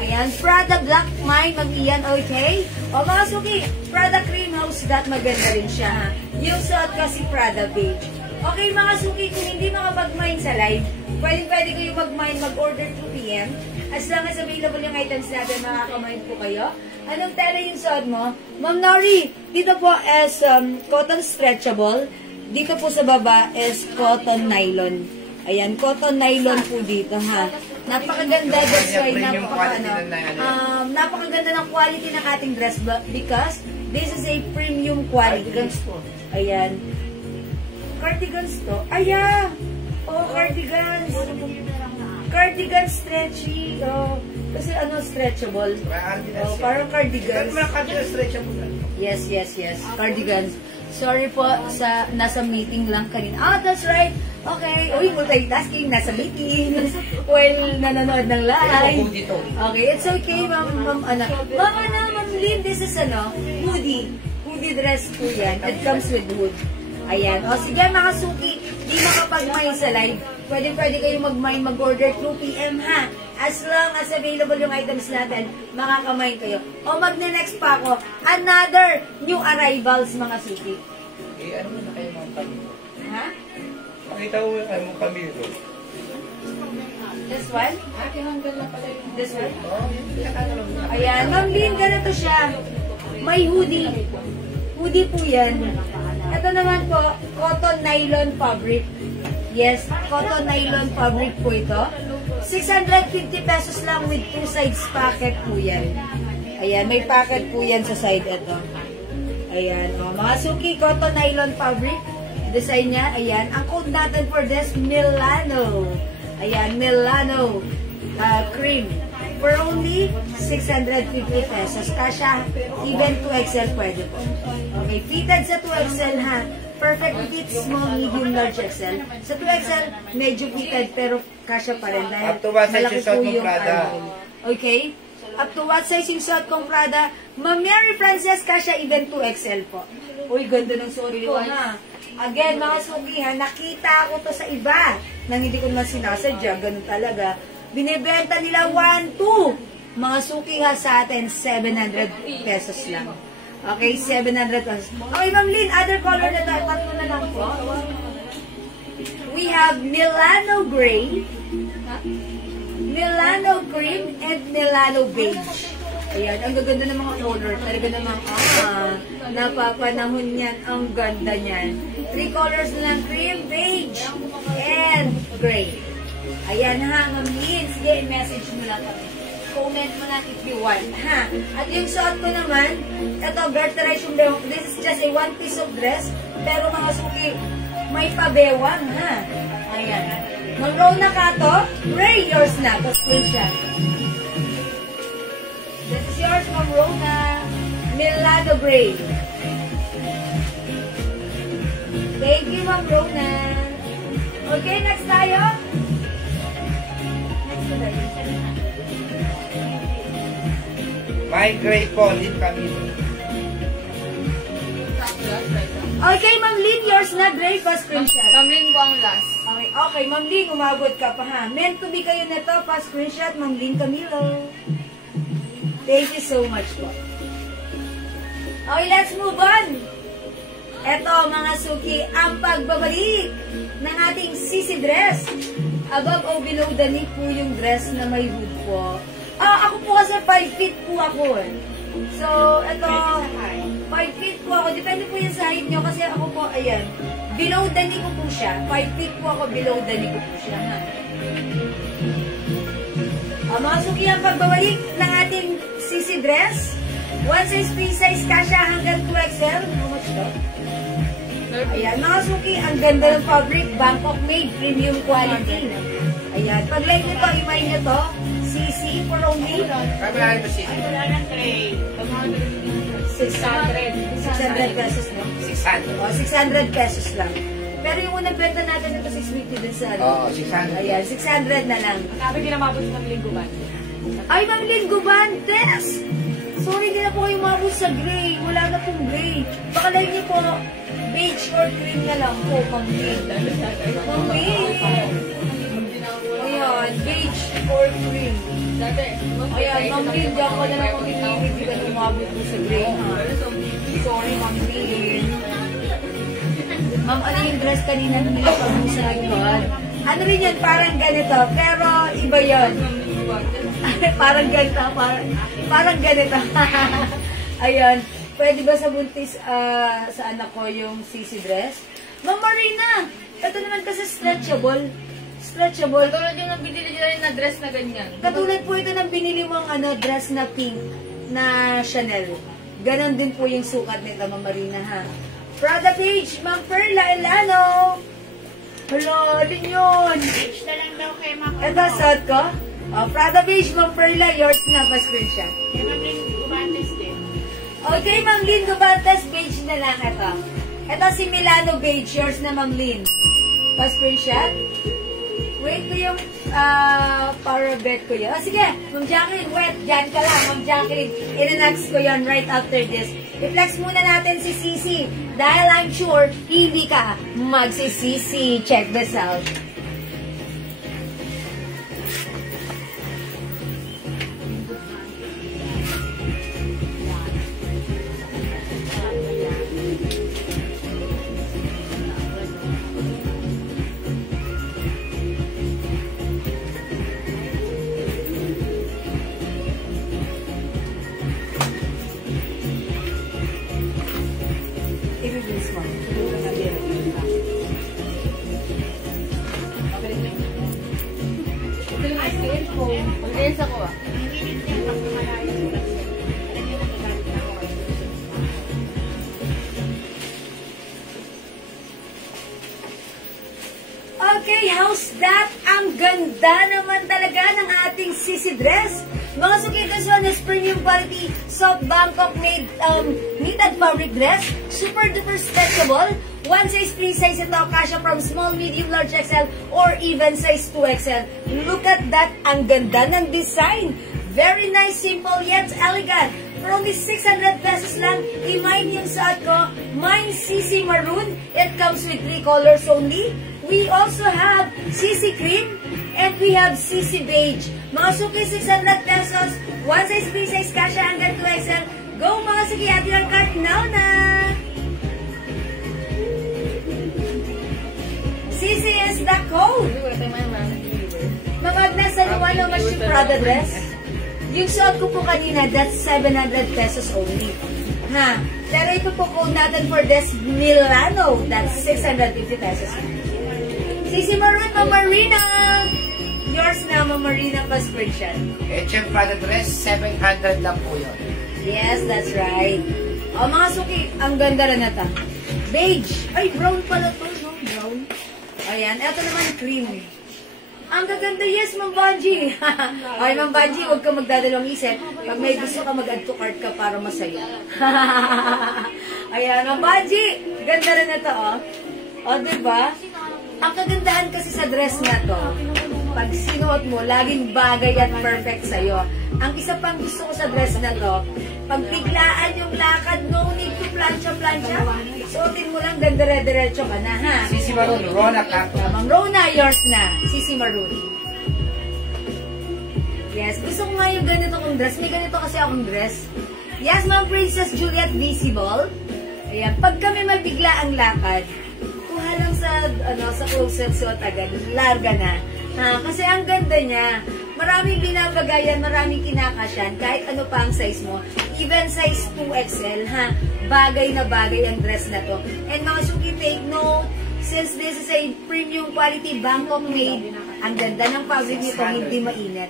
Ayan, Prada Black, mine, Ma'am Ian, okay? O mga suki, Prada Cream House, that maganda rin siya, ha? Yung suot kasi Prada Beige. Okay, mga suki, kung hindi makapag-mine sa live, pwede kayo mag-mine, mag-order 2 p.m. As long as available yung items natin, makaka-mine po kayo. Anong tela yung suot mo? Ma'am Nori, dito po is cotton stretchable. Dito po sa baba is cotton nylon. Ayan, cotton nylon po dito, ha? Napakaganda, that's why napakaganda ng quality ng ating dress because this is a premium quality. Ayan. Cardigans to. Ayan! Oh, cardigans. Cardigan stretchy. Oh, kasi stretchable. Oh, parang cardigans. Yes. Cardigans. Sorry po, nasa meeting lang kanina. Ah, that's right. Okay. Uy, multitasking. Nasa meeting. While nanonood ng live. Okay, it's okay, Ma'am Lynn, this is hoodie. Hoodie dress po yan. It comes with hood. Ayan. O, sige, mga suki. Di makapag-mine sa live. Pwede kayo mag-mine, mag-order 2 p.m. ha. As long as available yung items natin, makaka-mine kayo. O, mag-next pa ako. Another new arrivals, mga suki. Ano na kayo mga Camilo? Ha? Makita ko yung Camilo. This one? This one? Ayan, Ma'am Lynn, ganito siya. May hoodie. Hoodie po yan. Ito naman po, cotton nylon fabric. Yes, cotton nylon fabric po ito. 650 pesos lang with 2 sides packet po yan. Ayan, may packet po yan sa side ito. Ayan, o. Mga Suki, cotton nylon fabric. Design niya, ayan. Ang code natin for this, Milano. Ayan, Milano cream. For only 650 pesos. Kasha, even 2XL pwede po. Okay, fitted sa 2XL ha. Perfect fit, small, medium, large XL. Sa 2XL, medyo fitted pero kasha pa rin. Dahil up to what size malaki yung suot po mong yung Prada? Okay? Up to what size yung suot kong Prada? Ma'am Mary Frances, kasha even 2XL po. Uy, ganda ng suot ko ha. Again, mga Suki ha, nakita ko to sa iba nang hindi ko naman sinasadya, ganun talaga. Binibenta nila 1, 2. Mga Suki ha, sa atin, 700 pesos lang. Okay, 700 pesos. Okay, Ma'am Lynn, other color na tayo. Tatlo na lang po. We have Milano Gray, Milano Cream, and Milano Beige. Ayan, ang gaganda ng mga color. Talaga namang, napapanahon yan. Ang ganda niyan. 3 colors na lang, cream, beige, and gray. Ayan ha, Ma'am Lynn. Sige, message mo lang kami. Comment mo lang if you want, ha? At yung suot ko naman, ito, garterize yung bewang. This is just a one piece of dress, pero mga Suki, may pabewang, ha? Ayan. Mag-Rona ka to, Ray, yours na. Tapos screenshot. This is yours, Ma'am Rona. Milano Gray. Thank you, Ma'am Rona. Okay, next tayo. Next tayo. My gray po, Lynn Camilo. Okay, Ma'am Lynn, yours na. Gray pa screenshot. Ma'am Lynn po ang last. Okay, Ma'am Lynn, umabot ka pa ha. Meant to be kayo na to. Pa screenshot, Ma'am Lynn Camilo. Thank you so much po. Okay, let's move on. Eto, mga Suki, ang pagbabalik ng ating sisi dress. Above o below the knee po yung dress na may hood po. Ako po kasi 5 feet po ako eh. So, eto, 5 feet po ako. Depende po yung sa height nyo kasi ako po, ayan. Below the knee ko po siya. 5 feet po ako, below the knee ko po siya. Ha? Mga Suki, ang pagbabalik ng ating sisi dress. 1 size, 3 size, kasha hanggang 2XL. How much to? Ayan, mga Suki, ang ganda ng fabric. Bangkok made, premium quality. Ayan, pag like nito, imay nyo to. CC for only? Kami ba CC? 600 pesos no? 600. O, 600 pesos lang. Pero yung unang benta natin ito, 650 din sa Oo, 600. Ayan, 600 na lang. Sabi din na mabot ng lingguban. Ay, Ma'am Lynn Gubantes! Sorry, hindi na po kayo mabot sa gray. Wala na pong gray. Baka lang niyo po, beige or cream na lang po, Ma'am Lynn. Ma'am Lynn! Ayan, beige or cream. Ayan, Ma'am Lynn, diyan ko na lang kung hindi ka lumabot mo sa gray, ha? Sorry, Ma'am Lynn. Ma'am, ano yung dress kanina nung nilapag mo sa likod? Ano rin yan? Parang ganito. Pero iba yun. Parang ganito. Parang ganito. Ayun. Pwede ba sa buntis sa anak ko yung sisi dress? Ma'am Marina, ito naman kasi stretchable. Stretchable. Katulad yung nabili nila na dress na ganyan. Katulad po ito ng binili mong dress na pink na Chanel. Ganon din po yung sukat nito, Ma'am Marina, ha? Prada page, Ma'am Perla Elano. Hello, alin yun? Beach na lang daw kay Ma'am. Ito, suot ko. Prada page, Ma'am Perla, yours na, pa-screenshot. Kay Ma'am Lynn Gubantes din. Okay, Ma'am Lynn Gubantes, page na lang ito. Ito si Milano Beige, yours na, Ma'am Lynn. Pa-screenshot. Wait ko yung para bet ko yun. Sige, Ma'am Jacqueline, wait. Diyan ka lang, Ma'am Jacqueline. In-next ko yun right after this. I-flex muna natin si Sisi. Dahil I'm sure, hindi ka magsisisi. Check this out. Bilis ako ah. Okay, how's that? Ang ganda naman talaga ng ating sisi dress. Mga suki, this one is premium quality, soft Bangkok made knitted fabric dress. Super duper stretchable. One size 3 size ito, kasha from small, medium, large XL, or even size 2XL. Look at that, ang ganda ng design. Very nice, simple, yet elegant. For only 600 pesos lang, i-mine yung suot ko. Mine CC Maroon. It comes with 3 colors only. We also have CC Cream and we have CC Beige. Mga suki, 600 pesos. One size 3 size kasha hanggang 2XL. Go mga suki, atin ang cart now na! CC is the code. Mga nasa luwan naman yung Prada dress. Yung suot ko po kanina, that's 700 pesos only. Ha? Pero ito po code natin for this Milano, that's 650 pesos. CC Maroon, Mama Marina! Yours na, Mama Marina, pa-screenshot. HM Prada dress, 700 lang po yun. Yes, that's right. O mga suki, ang ganda rin na ta. Beige. Ay, brown pala to, no? Brown. Ayan, eto naman cream. Ang gaganda, yes, Ma'am Banji. Ay, Ma'am Banji, huwag ka magdadalawang isip. Pag may gusto ka, mag-add to cart ka para masaya. Ayan, Ma'am Banji. Ganda rin na to, oh. O, diba? Ang kagandahan kasi sa dress na to, pag sinuot mo, laging bagay at perfect sa'yo. Ang isa pang gusto ko sa dress na to, pag biglaan yung lakad, no need to plancha-plancha. Suotin mo lang, gandire-diretso ka na, ha? CC Maroon, Rona Canto. Ma'am Rona, yours na. CC Maroon. Yes, gusto ko nga yung ganito kong dress. May ganito kasi akong dress. Yes, Ma'am Princess Juliet Visible. Ayan, pag kami mabigla ang lakad, kuha lang sa closet suot agad. Larga na. Ha, kasi ang ganda niya. Maraming binabagayan, maraming kinakasyan, kahit ano pa ang size mo. Even size 2XL, ha? Bagay na bagay ang dress na to. And mga suki, take note, since this is a premium quality Bangkok made, ang ganda ng fabric nito, hindi mainit.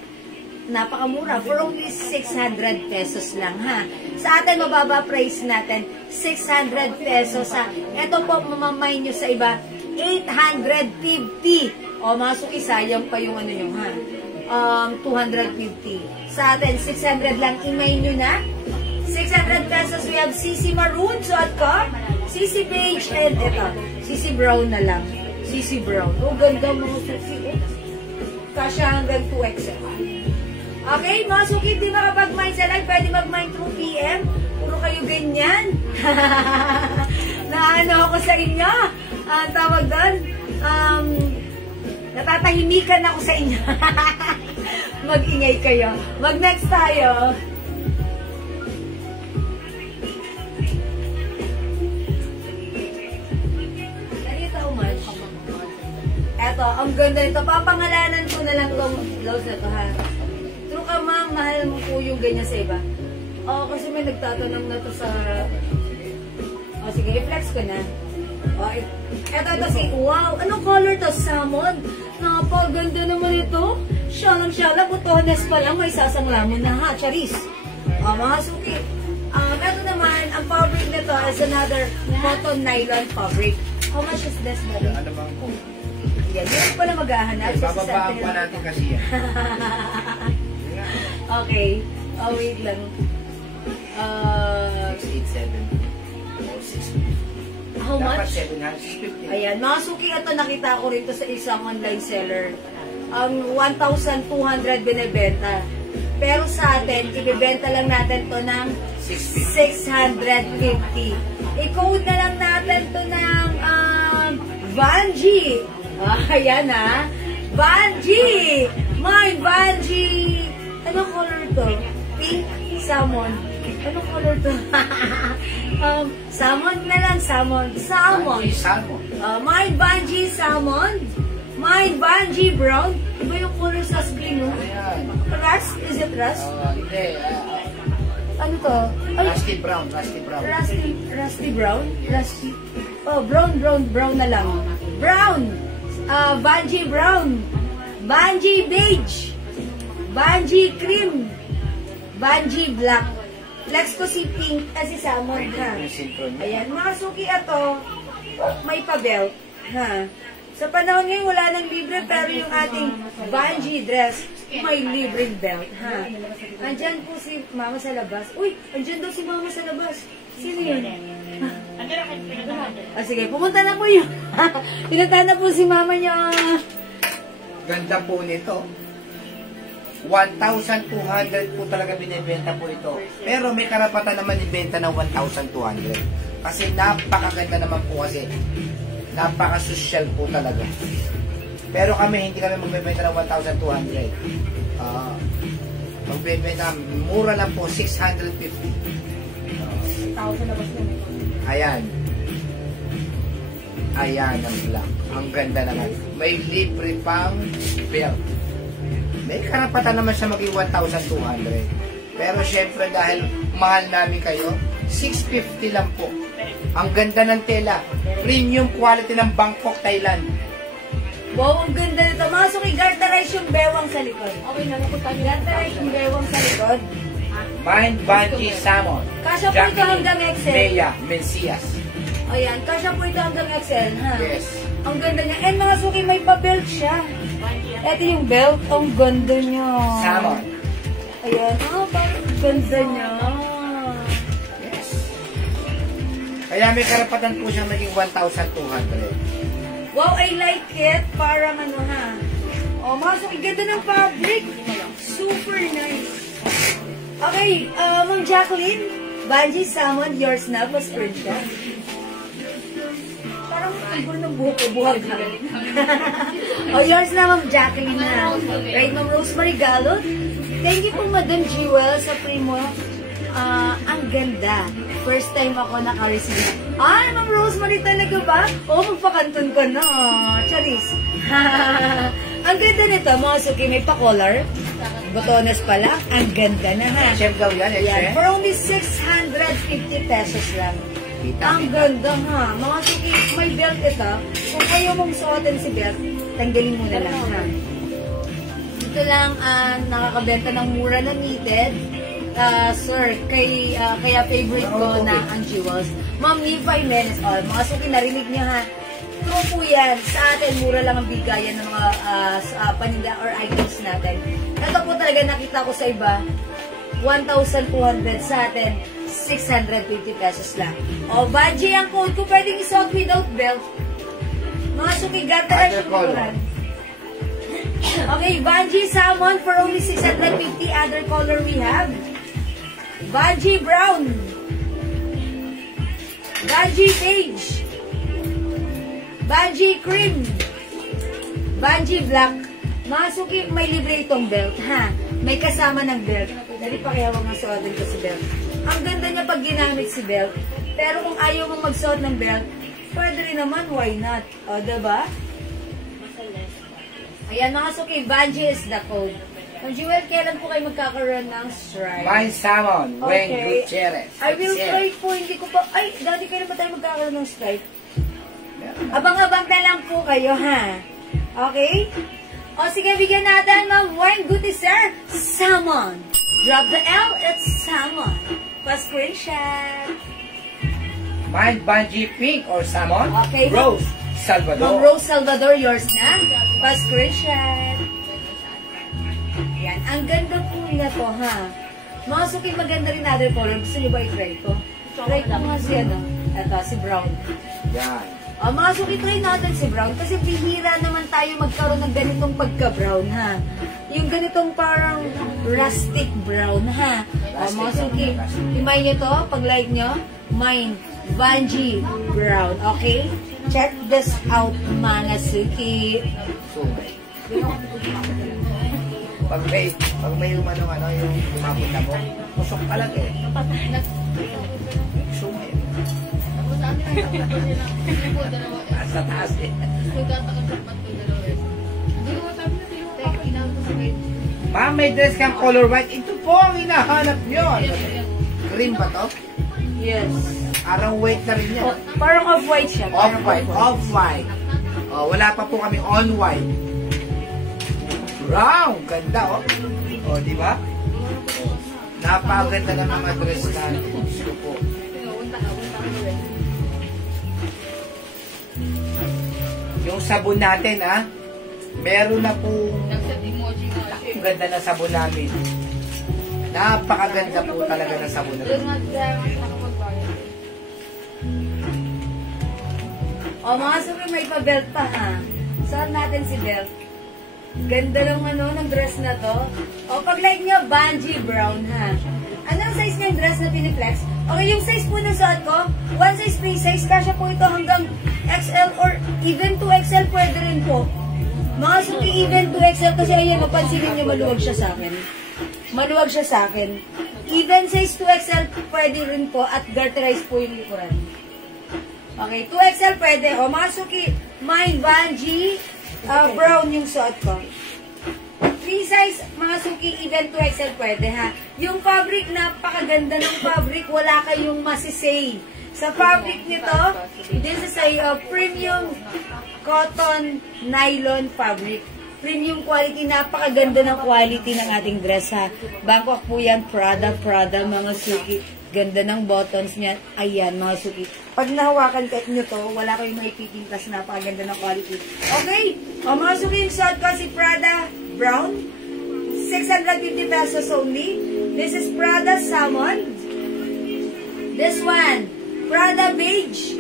Napakamura, for only 600 pesos lang, ha? Sa atin, mababa price natin, 600 pesos, ha? Ito po, mamamay nyo sa iba, 850. O, mga suki, sayang pa yung ano nyo, ha? 250. Sa atin, 600 lang. Imay nyo na. 600 pesos. We have CC Maroon. Suot ko. CC Beige. And ito. CC Brown na lang. CC Brown. Oh, ganda mga suki. Kasya hanggang 2XL. Okay, mga suki, di makapag-mine sa live. Pwede mag-mine through PM. Puro kayo ganyan. Naano ako sa inyo. Ang tawag doon. Natatahimikan ako sa inyo. Mag-ingay kayo. Mag-next tayo. Ganito much. Eto, ang ganda nito. Papangalanan ko na lang itong blouse na ito, ha? True ka, ma'am. Mahal mo po yung ganyan sa iba. Oo, kasi may nagtatanong na to sa... O, sige, i-flex ko na. O, eto si... Wow! Anong color to? Salmon? Napaganda naman ito. Syalang-syala, butones pa lang, may sasangla mo na, ha? Charis. Mga suki. Ito naman, ang fabric nito is another cotton nylon fabric. How much is this, madam? Ano bang po? Yan, yun pala mag-ahanap. Bababaan pa natin kasi yan. Okay. Oh, wait lang. 687 or 650. How much? Dapat 750. Ayan, mga suki, ito nakita ko rito sa isang online seller. Ang 1,200 binibenta. Pero sa atin, ibibenta lang natin to ng 650. I-code na lang natin to ng Banji. Ayan ha. Banji! My Banji! Anong color to? Pink? Salmon. Anong color to? Salmon na lang. Salmon. Salmon. My Banji Salmon. My Banji Brown. Iba yung color sa screen, no? Ayan. Rust? Is it rust? Hindi. Ano to? Ay, Rusty brown. Rusty brown. Rusty brown? Rusty. Oh, brown na lang. Brown. Banji brown. Banji beige. Banji cream. Banji black. Flex ko si pink at si salmon, ha? Ayan, mga suki ato, may pa-belt, ha? Sa panahon ngayon, wala nang libre, pero yung ating Banji dress, may libreng belt, ha? Andyan po si mama sa labas. Uy, andyan daw si mama sa labas. Sino yun? Sige, pumunta na po yun. Pinunta na po si mama niya. Ganda po nito. 1,200 po talaga binibenta po ito. Pero may karapatan naman ibenta ng 1,200. Kasi napakaganda naman po kasi. Napaka-social po talaga. Pero kami, hindi kami magbibenta ng 1,200. Magbibenta, mura lang po, 650. Ayan. Ayan ang black. Ang ganda naman. May libre pang belt. May karapatan naman siya maging 1,200. Pero syempre dahil mahal namin kayo, 650 lang po. Ang ganda ng tela. Premium quality ng Bangkok, Thailand. Wow, ang ganda nito. Mga suki, garterize yung bewang sa likod. Okay na, garterize yung bewang sa likod. Mind Banji Salmon. Kasya po ito hanggang XL. Mea Mencias. Ayan, kasya po ito hanggang XL, ha? Yes. Ang ganda niya. And mga suki, may pa-belt siya. Ito yung belt. Ang ganda niya. Salmon. Ayan. Parang ganda niya. Yes. Kaya may karapatan po siyang maging 1,200. Wow, I like it. Parang ano, ha? Mga suki, ganda ng fabric. Super nice. Okay, Ma'am Jacqueline, Banji Salmon, yours na. Pa-screenshot. Parang ang ng buhok na. Yours na, Ma'am Jacqueline na. Right, Ma'am Rosemary Galot. Thank you po, Madam Jewel, sa primo. Ang ganda. First time ako naka-receive. Ma'am Rosemary talaga ba? Magpakanton ko na. Charis. Ang ganda nito, mga suki, may pa-collar. Botones pala. Ang ganda na, ha? Chef daw yan, Yan. For only 650 pesos lang. Ang ganda, ha? Mga suki, may belt ito. Kung ayaw mong suotin si belt, tanggalin mo na lang, ha? Dito lang, nakakabenta ng mura na knitted. Sir, kaya favorite ko na ang jewels. Ma'am Levi Menes, mga suki, narinig niyo, ha? True po yan. Sa atin, mura lang ang bigayan ng mga paninda or items natin. Ito po talaga nakita ko sa iba, 1,200 sa atin, 650 pesos lang. Banji ang code ko, pwedeng isuot without belt. Mga suki, gata lang yung Okay, Banji Salmon for only 650. Other color we have. Banji Brown. Banji Beige. Banji Cream. Banji Black. Mga suki, may libre itong belt, ha? May kasama ng belt. Dali pa kaya wag masuotin ko si belt. Ang ganda niya pag ginamit si belt. Pero kung ayaw mong magsuot ng belt, pwede rin naman, why not? Diba? Ayan, mga suki, Banji is the code. Kung Jewel, kailan po kayo magkakaroon ng stripe? Mind Salmon, Weng Gutierrez. I will try po, hindi ko pa, dati kailan pa tayo magkakaroon ng stripe? Abang-abang na lang po kayo, ha? Okay? Sige, bigyan natin ng Weng Gutierrez Salmon. Drop the L, it's Salmon. Pa-screenshot. Mind Banji Pink or Salmon. Okay. Rose Salvador. Ma'am Rose Salvador, yours na. Pa-screenshot. Yan. Ang ganda po na to, ha? Mga suki, maganda rin other color. Gusto niyo ba i-try ko? Try ko nga si, ito, si brown. Yan. Mga suki, try natin si brown. Kasi bihira naman tayo magkaroon ng ganitong pagka-brown, ha? Yung ganitong parang rustic brown, ha? Mga suki, imay nyo to, pag-like nyo, mine, Banji Brown, okay? Check this out, mga suki. Pag may umanong yung pumapunta mo, pusok ka lang eh. Sumay. Taas na taas eh. Ma'am, may dress kang color white. Ito po ang hinahanap nyo. Green ba to? Yes. Parang white na rin yan. Parang off-white siya. Off-white. Off-white. Wala pa po kami on-white. Brown. Ganda, oh. O, di ba? Napakaganda ng mga dress natin. Gusto po. Yung sabon natin, ha? Meron na po. Ang ganda na sabon namin. Napakaganda po talaga ng sabon namin. O, mga suki, may pa-belt pa, ha? Saan natin si belt? Ganda lang ng dress na to. O, pag-like nyo, Bungie Brown, ha? Anong size na yung dress na piniflex? Okay, yung size po ng suot ko, one size, free size, kasya po ito hanggang XL or even 2XL pwede rin po. Mga suki, even 2XL kasi ayan, mapansinin nyo, maluwag siya sa akin. Maluwag siya sa akin. Even size 2XL pwede rin po at garterize po yung likuran. Okay, 2XL pwede. O, mga suki, mine Bungie brown yung suot ko. Free size, mga suki, even 2XL pwede, ha? Yung fabric, napakaganda ng fabric. Wala kayong masisay. Sa fabric nito, this is a premium cotton nylon fabric. Premium quality, napakaganda ng quality ng ating dress, ha? Bangkok po yan, Prada, mga suki. Ganda ng buttons niyan. Ayan, mga suki. Pag nahawakan nyo to, wala kayong maipipintas, napakaganda ng quality. Okay, o mga suki, yung suot ko si Prada Brown. 650 pesos only. This is Prada Salmon. This one, Prada Beige.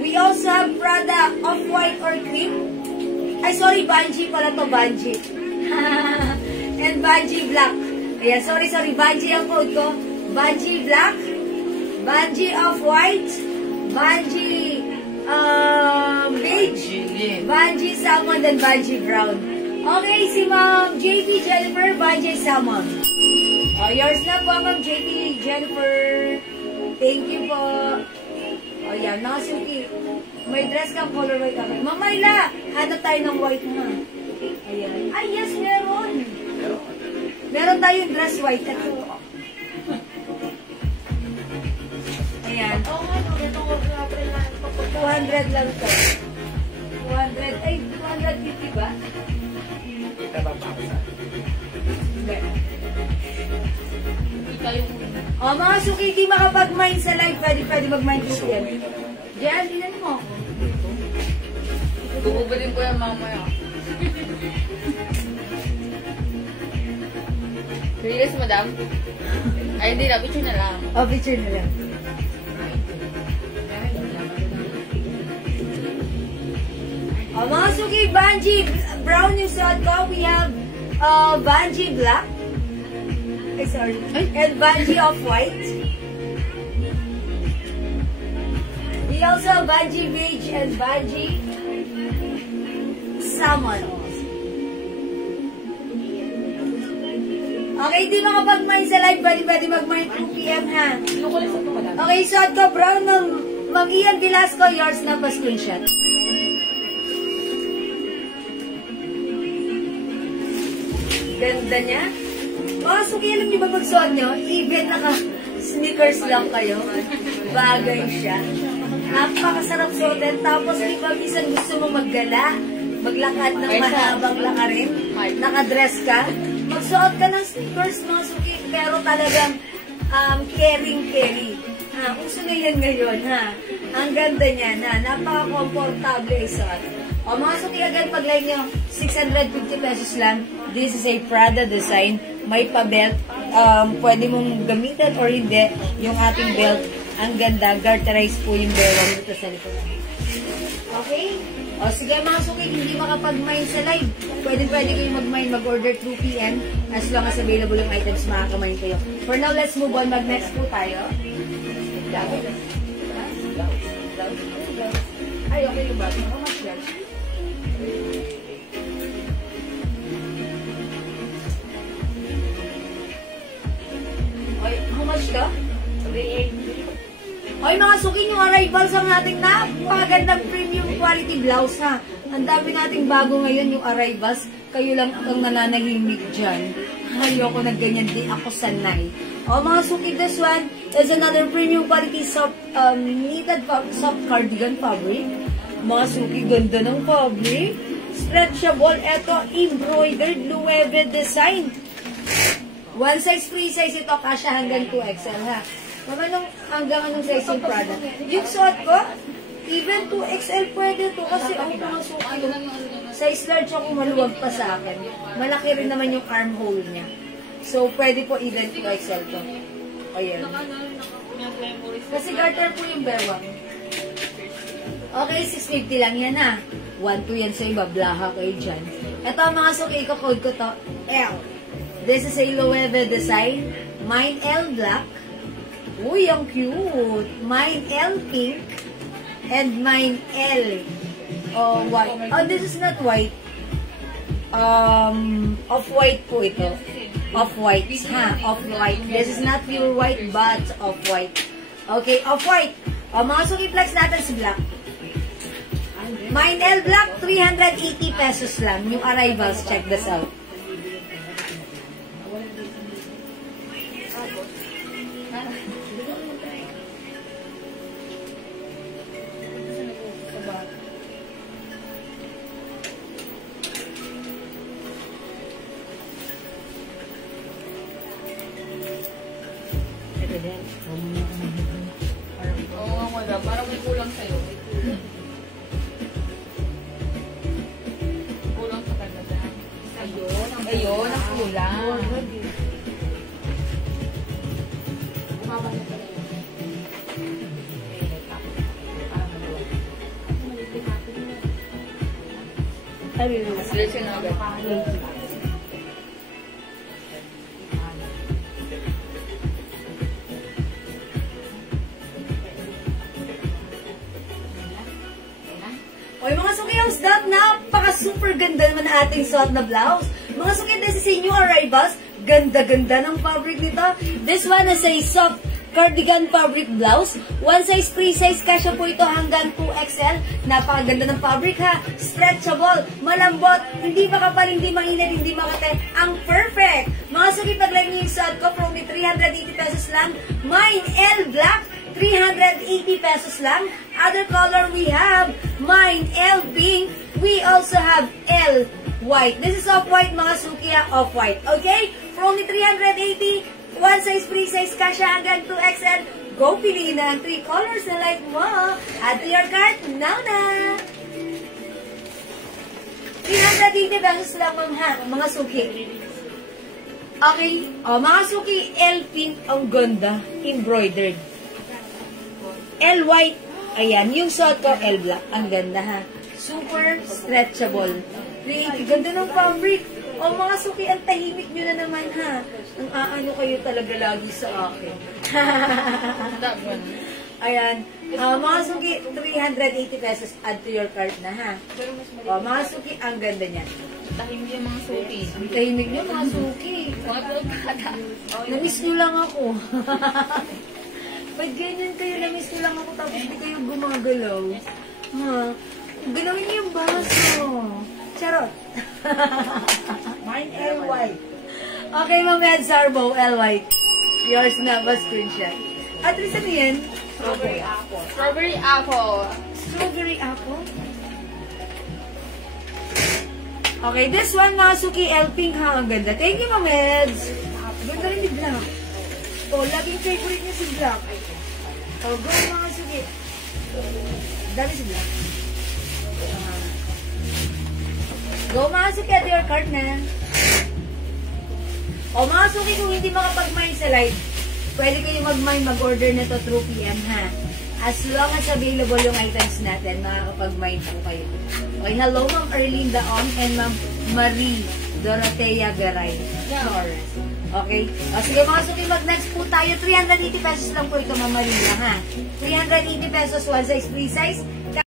We also have Prada Off-White or Cream. Ay, sorry, Bungie pala to, Bungie. And Bungie Black. Ayan, sorry, Bungie ang code ko. Bungie Black, Bungie Off-White, Bungie Beige, Bungie Salmon, and Bungie Brown. Okay, si Ma'am JP Jennifer, Bungie Salmon. Yours na po, Ma'am JP Jennifer. Thank you po. Yan, nakasuki. May dress kang color white. Ma'am Marla, hanap tayo ng white na. Ayan. Ay, yes, meron. Meron tayong dress white. Ito. Ayan. 200 lang to. 200, ay, 250 ba? O, mga suki, di makapag-mind sa live. Pwede mag-mind po yan. Diyan, dinan mo. Bububulin ko yan mamaya. Serious, madam? Ay, hindi na. Picture na lang. O, picture na lang. O, mga suki, Bungie Brown yung suot ko. We have Bungie Black. Ay, sorry. And Bungie Off-White. We also have Bungie Beige and Bungie Salmon. Okay, di makapag-mind sa live. Pwede mag-mind 2 PM, ha? Okay, suot ko, brown ng Ma'am Ian Velasco. Yours na pa screenshot. Ganda niya. Mga suki, alam niyo ba magsuot nyo? Even naka-sneakers lang kayo. Bagay siya. Napakasarap suotin. Tapos, di ba, minsan gusto mo maggala, maglakad ng mahabang lakarin, nakadress ka, magsuot ka ng sneakers, mga suki, pero talagang caring-carry. Uso na yan ngayon, ha? Ang ganda niyan, ha? Napaka-comfortable isuot. O, mga suki, agad pag-like nyo, 650 pesos lang. This is a Prada design. May pa-belt. Pwede mong gamitin or hindi. Yung ating belt, ang ganda. Garterize po yung bearer dito sa likod. Okay? O, sige mga suki, hindi makapag-mind sa live. Pwede kayo mag-mind, mag-order through PM. As long as available yung items, makakamind kayo. For now, let's move on. Mag-next po tayo. Ay, okay yung bag. How much yan? How much ka? 380. Ay, mga suki, yung arrivals ang ating napakagandang premium quality blouse, ha? Ang dami nating bago ngayon yung arrivals. Kayo lang ang nananahimik dyan. Ayoko na ganyan, di ako sanay. O, mga suki, this one is another premium quality soft, knitted soft cardigan fabric. Mga suki, ganda ng fabric. Stretchable, eto, embroidered Loewe design. One size free size ito, kasya hanggang 2XL ha. Hanggang anong size yung product. Yung suot ko, even 2XL pwede to kasi ang mga suot ko. Size large ako, maluwag pa sa akin. Malaki rin naman yung armhole niya. So, pwede po even 2XL to. Ayan. Kasi garter po yung bewang. Okay, 650 lang yan ha. 1-2 yan sa'yo, bablaha kayo dyan. Ito ang mga suki ko, code ko to, L. This is a Loewe design. Mine L black. Uy, ang cute. Mine L pink. And mine L white. Oh, this is not white. Off-white po ito. Off-white, ha? Off-white. This is not pure white, but off-white. Okay, off-white. Mga suki flex natin si black. Mine L black, 380 pesos lang. Yung arrivals, check this out. Oo nga wala. Parang may kulang sa'yo. Kulang sa kaganda. Ayun, ang kulang. Selection na agad. Oy, mga suki, how's that? Napaka-super ganda naman na ating suot na blouse. Mga suki, this is a new arrivals. Ganda-ganda ng fabric nito. This one is a soft cardigan fabric blouse. One size, free size, kasya po ito hanggang 2XL. Napakaganda ng fabric ha. Stretchable, malambot, hindi makapal, hindi mainit, hindi makate. Ang perfect! Mga suki, pag-like niyo yung suot ko, from 380 pesos lang. Mine L black, 380 pesos lang. Other color we have, mine L pink. We also have L white. This is off-white, mga suki, off-white. Okay? For only 380, one size, free size, kasya hanggang 2XL. Go pili na ang 3 colors na like mo. Add to your cart, now na! 380 pesos lang, mga suki. Okay? Mga suki, L pink, ang ganda. Embroidered. L white. Ayan, yung suot ko, L black. Ang ganda ha. Super stretchable. Ganda ng fabric. Mga suki, ang tahimik nyo na naman ha. Ang aano kayo talaga lagi sa akin. Ayan. Mga suki, 380 pesos add to your cart na ha. Mga suki, ang ganda niya. Tahimik yung mga suki. Ang tahimik nyo, mga suki. Mga tulkada. Namiss nyo lang ako. Ba't ganyan kayo? Namiss nyo lang ako tapos hindi kayo gumagalaw. Ha? Galawin niyo yung baso. Charot. Mine L white. Okay, Ma'am Sarbo, L white. Yours na ba screenshot? At least ano yan? Strawberry apple. Strawberry apple. Strawberry apple? Okay, this one, mga suki, L pink ha. Ang ganda. Thank you, Ma'am Eds. Ganda rin ni Black. Laging favorite niya si Black. Go, mga suki. Dami si Black. Go, mga suki, at your cart na. Mga suki, kung hindi makapag-mine sa live, pwede kayo mag-mine, mag-order na to through PM, ha? As long as available yung items natin, makakapag-mine po kayo. Okay, hello, Ma'am Erlinda On and Ma'am Marie Dorotea Garay. Torres. Okay? Sige, mga suki, mag-next po tayo. 380 pesos lang po ito, Ma'am Maria, ha? 380 pesos, one size, free size.